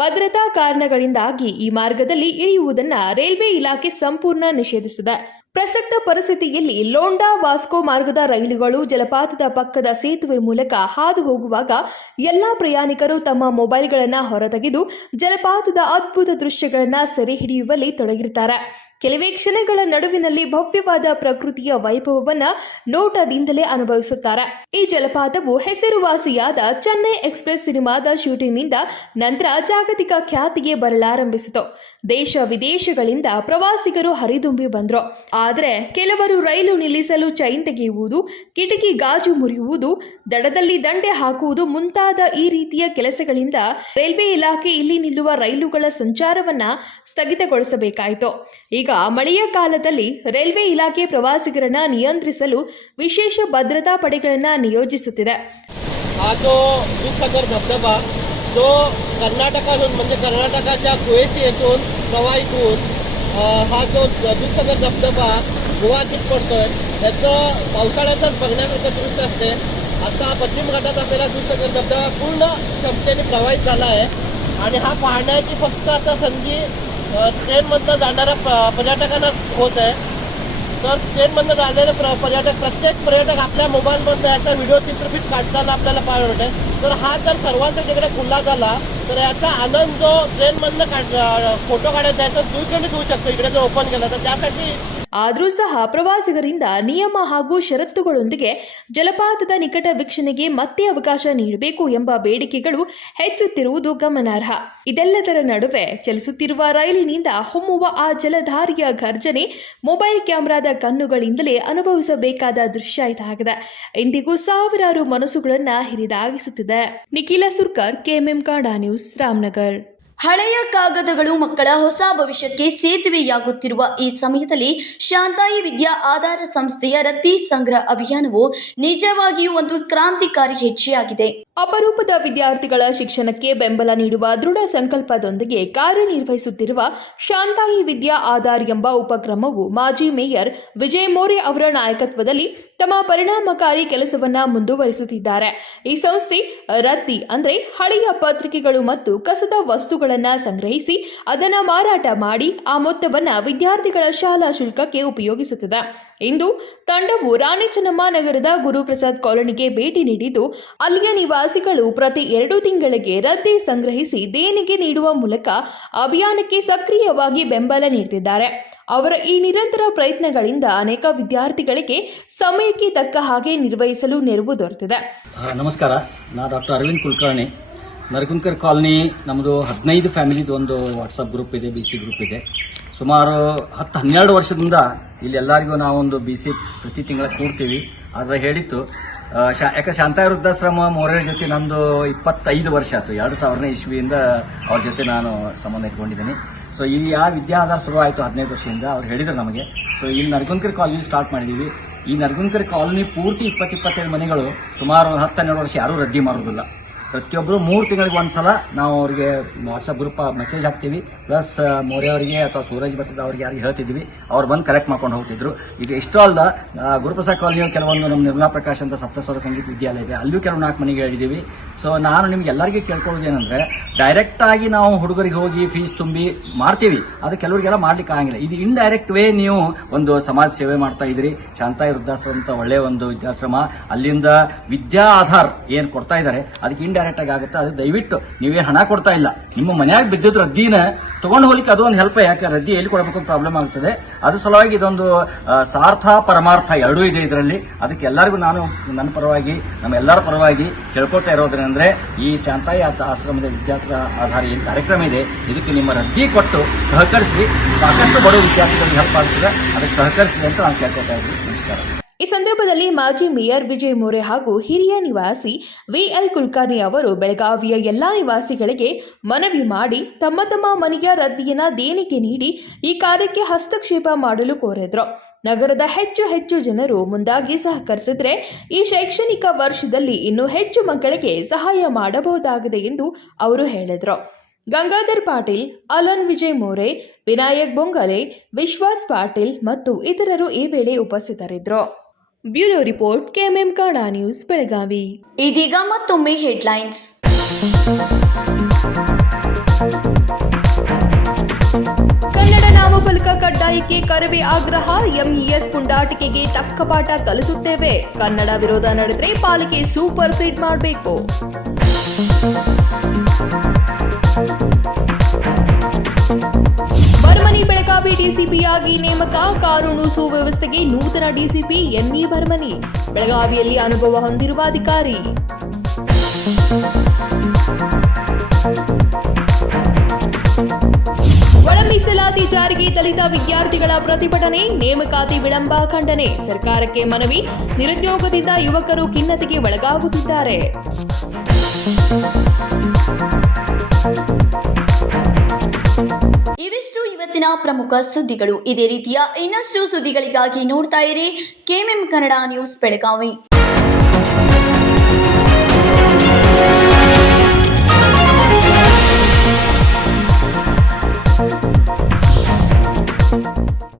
ಭದ್ರತಾ ಕಾರಣಗಳಿಂದಾಗಿ ಈ ಮಾರ್ಗದಲ್ಲಿ ಇಳಿಯುವುದನ್ನು ರೈಲ್ವೆ ಇಲಾಖೆ ಸಂಪೂರ್ಣ ನಿಷೇಧಿಸಿದೆ. ಪ್ರಸಕ್ತ ಪರಿಸ್ಥಿತಿಯಲ್ಲಿ ಲೋಂಡಾ ವಾಸ್ಕೋ ಮಾರ್ಗದ ರೈಲುಗಳು ಜಲಪಾತದ ಪಕ್ಕದ ಸೇತುವೆ ಮೂಲಕ ಹಾದು ಹೋಗುವಾಗ ಎಲ್ಲ ಪ್ರಯಾಣಿಕರು ತಮ್ಮ ಮೊಬೈಲ್ಗಳನ್ನು ಹೊರತೆಗೆದು ಜಲಪಾತದ ಅದ್ಭುತ ದೃಶ್ಯಗಳನ್ನು ಸೆರೆ ಹಿಡಿಯುವಲ್ಲಿ ತೊಡಗಿರುತ್ತಾರೆ. ಕೆಲವೇ ಕ್ಷಣಗಳ ನಡುವಿನಲ್ಲಿ ಭವ್ಯವಾದ ಪ್ರಕೃತಿಯ ವೈಭವವನ್ನು ನೋಟದಿಂದಲೇ ಅನುಭವಿಸುತ್ತಾರೆ. ಈ ಜಲಪಾತವು ಹೆಸರುವಾಸಿಯಾದ ಚೆನ್ನೈ ಎಕ್ಸ್ಪ್ರೆಸ್ ಸಿನಿಮಾದ ಶೂಟಿಂಗ್ನಿಂದ ನಂತರ ಜಾಗತಿಕ ಖ್ಯಾತಿಗೆ ಬರಲಾರಂಭಿಸಿತು. ದೇಶ ವಿದೇಶಗಳಿಂದ ಪ್ರವಾಸಿಗರು ಹರಿದುಂಬಿ ಬಂದರು. ಆದರೆ ಕೆಲವರು ರೈಲು ನಿಲ್ಲಿಸಲು ಚೈನ್ ತೆಗೆಯುವುದು, ಕಿಟಕಿ ಗಾಜು ಮುರಿಯುವುದು, ದಡದಲ್ಲಿ ದಂಡೆ ಹಾಕುವುದು ಮುಂತಾದ ಈ ರೀತಿಯ ಕೆಲಸಗಳಿಂದ ರೈಲ್ವೆ ಇಲಾಖೆ ಇಲ್ಲಿ ನಿಲ್ಲುವ ರೈಲುಗಳ ಸಂಚಾರವನ್ನು ಸ್ಥಗಿತಗೊಳಿಸಬೇಕಾಯಿತು. ಈಗ ಮಳೆಯ ಕಾಲದಲ್ಲಿ ರೈಲ್ವೆ ಇಲಾಖೆ ಪ್ರವಾಸಿಗರನ್ನ नियंत्रिसलू विशेष भद्रता पडेಗಳನ್ನು नियोजिಸುತ್ತಿದೆ. हा जो दूधसागर धबधबा जो कर्नाटकातून म्हणजे कर्नाटकाच्या कुवेसी येथून प्रवाहीतून हा जो दूधसागर धबधबा गुवाहाटीत पडतोय त्याचं पावसाळ्यातच बघण्यासारखं दृश्य असते. आता पश्चिम घाटात असलेला दूधसागर धबधबा पूर्ण क्षमतेने प्रवाहित झाला आहे आणि हा पाहण्याची फक्त आता संधी ट्रेनमधनं जाणाऱ्या पर्यटकांना होत आहे. तर ट्रेनमधनं जाणारे प्रत्येक पर्यटक आपल्या मोबाईलमधनं याचा व्हिडिओ चित्रफित काढताना आपल्याला पाहायला मिळत आहे. तर हा जर सर्वांचा तिकडे खुला झाला तर याचा आनंद जो ट्रेनमधनं फोटो काढायचा आहे तो दुसरीकडे होऊ शकतो इकडे जर ओपन केला तर. त्यासाठी ಆದರೂ ಸಹ ಪ್ರವಾಸಿಗರಿಂದ ನಿಯಮ ಹಾಗೂ ಷರತ್ತುಗಳೊಂದಿಗೆ ಜಲಪಾತದ ನಿಕಟ ವೀಕ್ಷಣೆಗೆ ಮತ್ತೆ ಅವಕಾಶ ನೀಡಬೇಕು ಎಂಬ ಬೇಡಿಕೆಗಳು ಹೆಚ್ಚುತ್ತಿರುವುದು ಗಮನಾರ್ಹ. ಇದೆಲ್ಲದರ ನಡುವೆ ಚಲಿಸುತ್ತಿರುವ ರೈಲಿನಿಂದ ಹೊಮ್ಮುವ ಆ ಜಲಧಾರಿಯ ಘರ್ಜನೆ ಮೊಬೈಲ್ ಕ್ಯಾಮೆರಾದ ಕಣ್ಣುಗಳಿಂದಲೇ ಅನುಭವಿಸಬೇಕಾದ ದೃಶ್ಯ ಇದಾಗಿದೆ. ಇಂದಿಗೂ ಸಾವಿರಾರು ಮನಸ್ಸುಗಳನ್ನು ಹಿರಿದಾಗಿಸುತ್ತಿದೆ. ನಿಖಿಲ ಸುರ್ಕರ್, ಕೆಎಂಎಂ ಕನ್ನಡ ನ್ಯೂಸ್, ರಾಮನಗರ್. ಹಳೆಯ ಕಾಗದಗಳು ಮಕ್ಕಳ ಹೊಸ ಭವಿಷ್ಯಕ್ಕೆ ಸೇತುವೆಯಾಗುತ್ತಿರುವ ಈ ಸಮಯದಲ್ಲಿ ಶಾಂತಾಯಿ ವಿದ್ಯಾ ಆಧಾರ ಸಂಸ್ಥೆಯ ರದ್ದಿ ಸಂಗ್ರಹ ಅಭಿಯಾನವು ನಿಜವಾಗಿಯೂ ಒಂದು ಕ್ರಾಂತಿಕಾರಿ ಹೆಜ್ಜೆಯಾಗಿದೆ. ಅಪರೂಪದ ವಿದ್ಯಾರ್ಥಿಗಳ ಶಿಕ್ಷಣಕ್ಕೆ ಬೆಂಬಲ ನೀಡುವ ದೃಢ ಸಂಕಲ್ಪದೊಂದಿಗೆ ಕಾರ್ಯನಿರ್ವಹಿಸುತ್ತಿರುವ ಶಾಂತಾಯಿ ವಿದ್ಯಾ ಆಧಾರ್ ಎಂಬ ಉಪಕ್ರಮವು ಮಾಜಿ ಮೇಯರ್ ವಿಜಯ್ ಮೋರೆ ಅವರ ನಾಯಕತ್ವದಲ್ಲಿ ತಮ್ಮ ಪರಿಣಾಮಕಾರಿ ಕೆಲಸವನ್ನ ಮುಂದುವರಿಸುತ್ತಿದ್ದಾರೆ. ಈ ಸಂಸ್ಥೆ ರದ್ದಿ ಅಂದರೆ ಹಳೆಯ ಪತ್ರಿಕೆಗಳು ಮತ್ತು ಕಸದ ವಸ್ತುಗಳನ್ನು ಸಂಗ್ರಹಿಸಿ ಅದನ್ನು ಮಾರಾಟ ಮಾಡಿ ಆ ಮೊತ್ತವನ್ನು ವಿದ್ಯಾರ್ಥಿಗಳ ಶಾಲಾ ಶುಲ್ಕಕ್ಕೆ ಉಪಯೋಗಿಸುತ್ತದೆ. ಇಂದು ತಂಡವು ರಾಣಿ ಚೆನ್ನಮ್ಮ ನಗರದ ಗುರುಪ್ರಸಾದ್ ಕಾಲೋನಿಗೆ ಭೇಟಿ ನೀಡಿದ್ದು ಅಲ್ಲಿಯ ನಿವಾಸಿಗಳು ಪ್ರತಿ 2 ತಿಂಗಳಿಗೆ ರದ್ದಿ ಸಂಗ್ರಹಿಸಿ ದೇಣಿಗೆ ನೀಡುವ ಮೂಲಕ ಅಭಿಯಾನಕ್ಕೆ ಸಕ್ರಿಯವಾಗಿ ಬೆಂಬಲ ನೀಡುತ್ತಿದ್ದಾರೆ. ಅವರ ಈ ನಿರಂತರ ಪ್ರಯತ್ನಗಳಿಂದ ಅನೇಕ ವಿದ್ಯಾರ್ಥಿಗಳಿಗೆ ಸಮಯಕ್ಕೆ ತಕ್ಕ ಹಾಗೆ ನಿರ್ವಹಿಸಲು ನೆರವು ದೊರೆತಿದೆ. ನಮಸ್ಕಾರ, ನಾನು ಡಾಕ್ಟರ್ ಅರವಿಂದ್ ಕುಲಕರ್ಣಿ. ನರಗುಂಕರ್ ಕಾಲನಿ ನಮ್ಮದು 15 ಫ್ಯಾಮಿಲಿದು ಒಂದು ವಾಟ್ಸಪ್ ಗ್ರೂಪ್ ಇದೆ, BC ಗ್ರೂಪ್ ಇದೆ. ಸುಮಾರು 10-12 ವರ್ಷದಿಂದ ಇಲ್ಲಿ ಎಲ್ಲರಿಗೂ ನಾವೊಂದು BC ಪ್ರತಿ ತಿಂಗಳ ಕೂಡ್ತೀವಿ. ಆದರೆ ಹೇಳಿತ್ತು ಯಾಕೆ ಶಾಂತಾಯಿ ವೃದ್ಧಾಶ್ರಮ ಮೋರೆಯವ್ರ ಜೊತೆ ನಂದು 25 ವರ್ಷ ಆಯಿತು. 2000ನೇ ಇಸ್ವಿಯಿಂದ ಅವ್ರ ಜೊತೆ ನಾನು ಸಂಬಂಧ ಇಟ್ಕೊಂಡಿದ್ದೀನಿ. ಸೊ ಇಲ್ಲಿ ಆ ವಿದ್ಯಾ ಆಧಾರ ಶುರು ಆಯಿತು 15 ವರ್ಷದಿಂದ. ಅವ್ರು ಹೇಳಿದ್ರು ನಮಗೆ. ಸೊ ಇಲ್ಲಿ ನರಗುಂಕರ್ ಕಾಲನಿ ಸ್ಟಾರ್ಟ್ ಮಾಡಿದ್ದೀವಿ. ಈ ನರಗುಂಕರ್ ಕಾಲನಿ ಪೂರ್ತಿ 20-25 ಮನೆಗಳು ಸುಮಾರು 10-12 ವರ್ಷ ಯಾರೂ ರದ್ದಿ ಮಾಡೋದಿಲ್ಲ. ಪ್ರತಿಯೊಬ್ಬರು 3 ತಿಂಗಳಿಗೆ ಒಂದ್ಸಲ ನಾವು ಅವ್ರಿಗೆ ವಾಟ್ಸಪ್ ಗ್ರೂಪ್ ಮೆಸೇಜ್ ಹಾಕ್ತೀವಿ. ಪ್ಲಸ್ ಮೋರೆಯವರಿಗೆ ಅಥವಾ ಸೂರಜ್ ಬರ್ತಿದ್ದ ಅವ್ರಿಗೆ ಯಾರಿಗೆ ಹೇಳ್ತಿದ್ವಿ, ಅವ್ರು ಬಂದು ಕಲೆಕ್ಟ್ ಮಾಡ್ಕೊಂಡು ಹೋಗ್ತಿದ್ರು. ಇದು ಇಷ್ಟೋ ಅಲ್ಲ, ಗುರುಪ್ರಸಾದ್ ಕಾಲನಿಯು ಕೆಲವೊಂದು ನಮ್ಮ ನಿರ್ಮಲಾ ಪ್ರಕಾಶ್ ಅಂತ ಸಪ್ತಸ್ವರ ಸಂಗೀತ ವಿದ್ಯಾಲಯ ಇದೆ, ಅಲ್ಲೂ ಕೆಲವು 4 ಮನೆಗೆ ಹೇಳಿದ್ದೀವಿ. ಸೊ ನಾನು ನಿಮ್ಗೆ ಎಲ್ಲರಿಗೂ ಕೇಳ್ಕೊಳ್ಳೋದು ಏನಂದ್ರೆ, ಡೈರೆಕ್ಟ್ ಆಗಿ ನಾವು ಹುಡುಗರಿಗೆ ಹೋಗಿ ಫೀಸ್ ತುಂಬಿ ಮಾಡ್ತೀವಿ, ಅದು ಕೆಲವರಿಗೆಲ್ಲ ಮಾಡ್ಲಿಕ್ಕೆ ಆಗಂಗಿಲ್ಲ. ಇದು ಇಂಡೈರೆಕ್ಟ್ ವೇ ನೀವು ಒಂದು ಸಮಾಜ ಸೇವೆ ಮಾಡ್ತಾ ಇದ್ರಿ. ಶಾಂತಾಯಿ ವೃದ್ಧಾಶ್ರಮ ಅಂತ ಒಳ್ಳೆಯ ಒಂದು ವಿದ್ಯಾಶ್ರಮ, ಅಲ್ಲಿಂದ ವಿದ್ಯಾ ಆಧಾರ್ ಏನು ಕೊಡ್ತಾ ಇದ್ದಾರೆ ಅದಕ್ಕೆ ಇಂಡೈರೆಕ್ಟ್ ಆಗಿ ಆಗುತ್ತೆ. ಅದು ದಯವಿಟ್ಟು ನೀವೇ ಹಣ ಕೊಡ್ತಾ ಇಲ್ಲ, ನಿಮ್ಮ ಮನ್ಯಾಗ ಬಿದ್ದಿದ್ರು ರದ್ದಿನ ತಗೊಂಡು ಹೋಗ್ಲಿಕ್ಕೆ ಅದು ಒಂದು ಹೆಲ್ಪ್. ಯಾಕೆ ರದ್ದಿ ಎಲ್ಲಿ ಕೊಡಬೇಕು ಪ್ರಾಬ್ಲಮ್ ಆಗ್ತದೆ. ಅದ್ರ ಸಲುವಾಗಿ ಇದೊಂದು ಸಾರ್ಥ ಪರಮಾರ್ಥ ಎರಡೂ ಇದೆ ಇದರಲ್ಲಿ. ಅದಕ್ಕೆ ಎಲ್ಲರಿಗೂ ನಾನು ನನ್ನ ಪರವಾಗಿ ನಮ್ಮೆಲ್ಲರ ಪರವಾಗಿ ಹೇಳ್ಕೊಳ್ತಾ ಇರೋದ್ರಂದ್ರೆ, ಈ ಶಾಂತಾಯಿ ಆಶ್ರಮದ ವಿದ್ಯಾರ್ಥಿ ಆಧಾರ ಏನು ಕಾರ್ಯಕ್ರಮ ಇದೆ ಇದಕ್ಕೆ ನಿಮ್ಮ ರದ್ದಿ ಕೊಟ್ಟು ಸಹಕರಿಸಿ. ಸಾಕಷ್ಟು ಬಡ ವಿದ್ಯಾರ್ಥಿಗಳಿಗೆ ಹೆಲ್ಪ್ ಆಗ್ತದೆ, ಅದಕ್ಕೆ ಸಹಕರಿಸಿ ಅಂತ ನಾನು ಕೇಳ್ಕೊಳ್ತಾ ಇದ್ದೀನಿ. ನಮಸ್ಕಾರ. ಈ ಸಂದರ್ಭದಲ್ಲಿ ಮಾಜಿ ಮೇಯರ್ ವಿಜಯ್ ಮೋರೆ ಹಾಗೂ ಹಿರಿಯ ನಿವಾಸಿ VL ಕುಲಕರ್ಣಿ ಅವರು ಬೆಳಗಾವಿಯ ಎಲ್ಲಾ ನಿವಾಸಿಗಳಿಗೆ ಮನವಿ ಮಾಡಿ ತಮ್ಮ ತಮ್ಮ ಮನೆಯ ರದ್ದಿಯನ್ನ ದೇಣಿಗೆ ನೀಡಿ ಈ ಕಾರ್ಯಕ್ಕೆ ಹಸ್ತಕ್ಷೇಪ ಮಾಡಲು ಕೋರಿದ್ರು. ನಗರದ ಹೆಚ್ಚು ಜನರು ಮುಂದಾಗಿ ಸಹಕರಿಸಿದ್ರೆ ಈ ಶೈಕ್ಷಣಿಕ ವರ್ಷದಲ್ಲಿ ಇನ್ನೂ ಹೆಚ್ಚು ಮಕ್ಕಳಿಗೆ ಸಹಾಯ ಮಾಡಬಹುದಾಗಿದೆ ಎಂದು ಅವರು ಹೇಳಿದರು. ಗಂಗಾಧರ್ ಪಾಟೀಲ್, ಅಲನ್ ವಿಜಯ್ ಮೋರೆ, ವಿನಾಯಕ್ ಬೊಂಗಲೆ, ವಿಶ್ವಾಸ್ ಪಾಟೀಲ್ ಮತ್ತು ಇತರರು ಈ ವೇಳೆ ಉಪಸ್ಥಿತರಿದ್ದರು. Bureau report, KMM Kannada news, Belagavi. ಇದೀಗ ಮತ್ತೊಮ್ಮೆ ಹೆಡ್ಲೈನ್ಸ್. ಕನ್ನಡ ನಾಮಫಲಕ ಕಡ್ಡಾಯಕ್ಕೆ ಕರವೇ ಆಗ್ರಹ. ಎಂಇಎಸ್ ಪುಂಡಾಟಿಕೆಗೆ ತಕ್ಕ ಪಾಠ ಕಲಿಸುತ್ತೇವೆ. ಕನ್ನಡ ವಿರೋಧ ನಡೆದರೆ ಪಾಲಿಕೆ ಸೂಪರ್ ಸೀಡ್ ಮಾಡಬೇಕು. ಬರ್ಮನಿ ಬೆಳಗಾವಿ ಡಿಸಿಪಿಯಾಗಿ ನೇಮಕ. ಕಾನೂನು ಸುವ್ಯವಸ್ಥೆಗೆ ನೂತನ ಡಿಸಿಪಿ ಎನ್ಇ ಬರ್ಮನಿ. ಬೆಳಗಾವಿಯಲ್ಲಿ ಅನುಭವ ಹೊಂದಿರುವ ಅಧಿಕಾರಿ. ಒಳ ಮೀಸಲಾತಿ ಜಾರಿಗೆ ದಲಿತ ವಿದ್ಯಾರ್ಥಿಗಳ ಪ್ರತಿಭಟನೆ. ನೇಮಕಾತಿ ವಿಳಂಬ ಖಂಡನೆ. ಸರ್ಕಾರಕ್ಕೆ ಮನವಿ. ನಿರುದ್ಯೋಗದಿಂದ ಯುವಕರು ಖಿನ್ನತೆಗೆ ಒಳಗಾಗುತ್ತಿದ್ದಾರೆ. ಇವಿಷ್ಟು ಇವತ್ತಿನ ಪ್ರಮುಖ ಸುದ್ದಿಗಳು. ಇದೇ ರೀತಿಯ ಇನ್ನಷ್ಟು ಸುದ್ದಿಗಳಿಗಾಗಿ ನೋಡ್ತಾ ಇರಿ ಕೆಎಂಎಂ ಕನ್ನಡ ನ್ಯೂಸ್ ಬೆಳಗಾವಿ.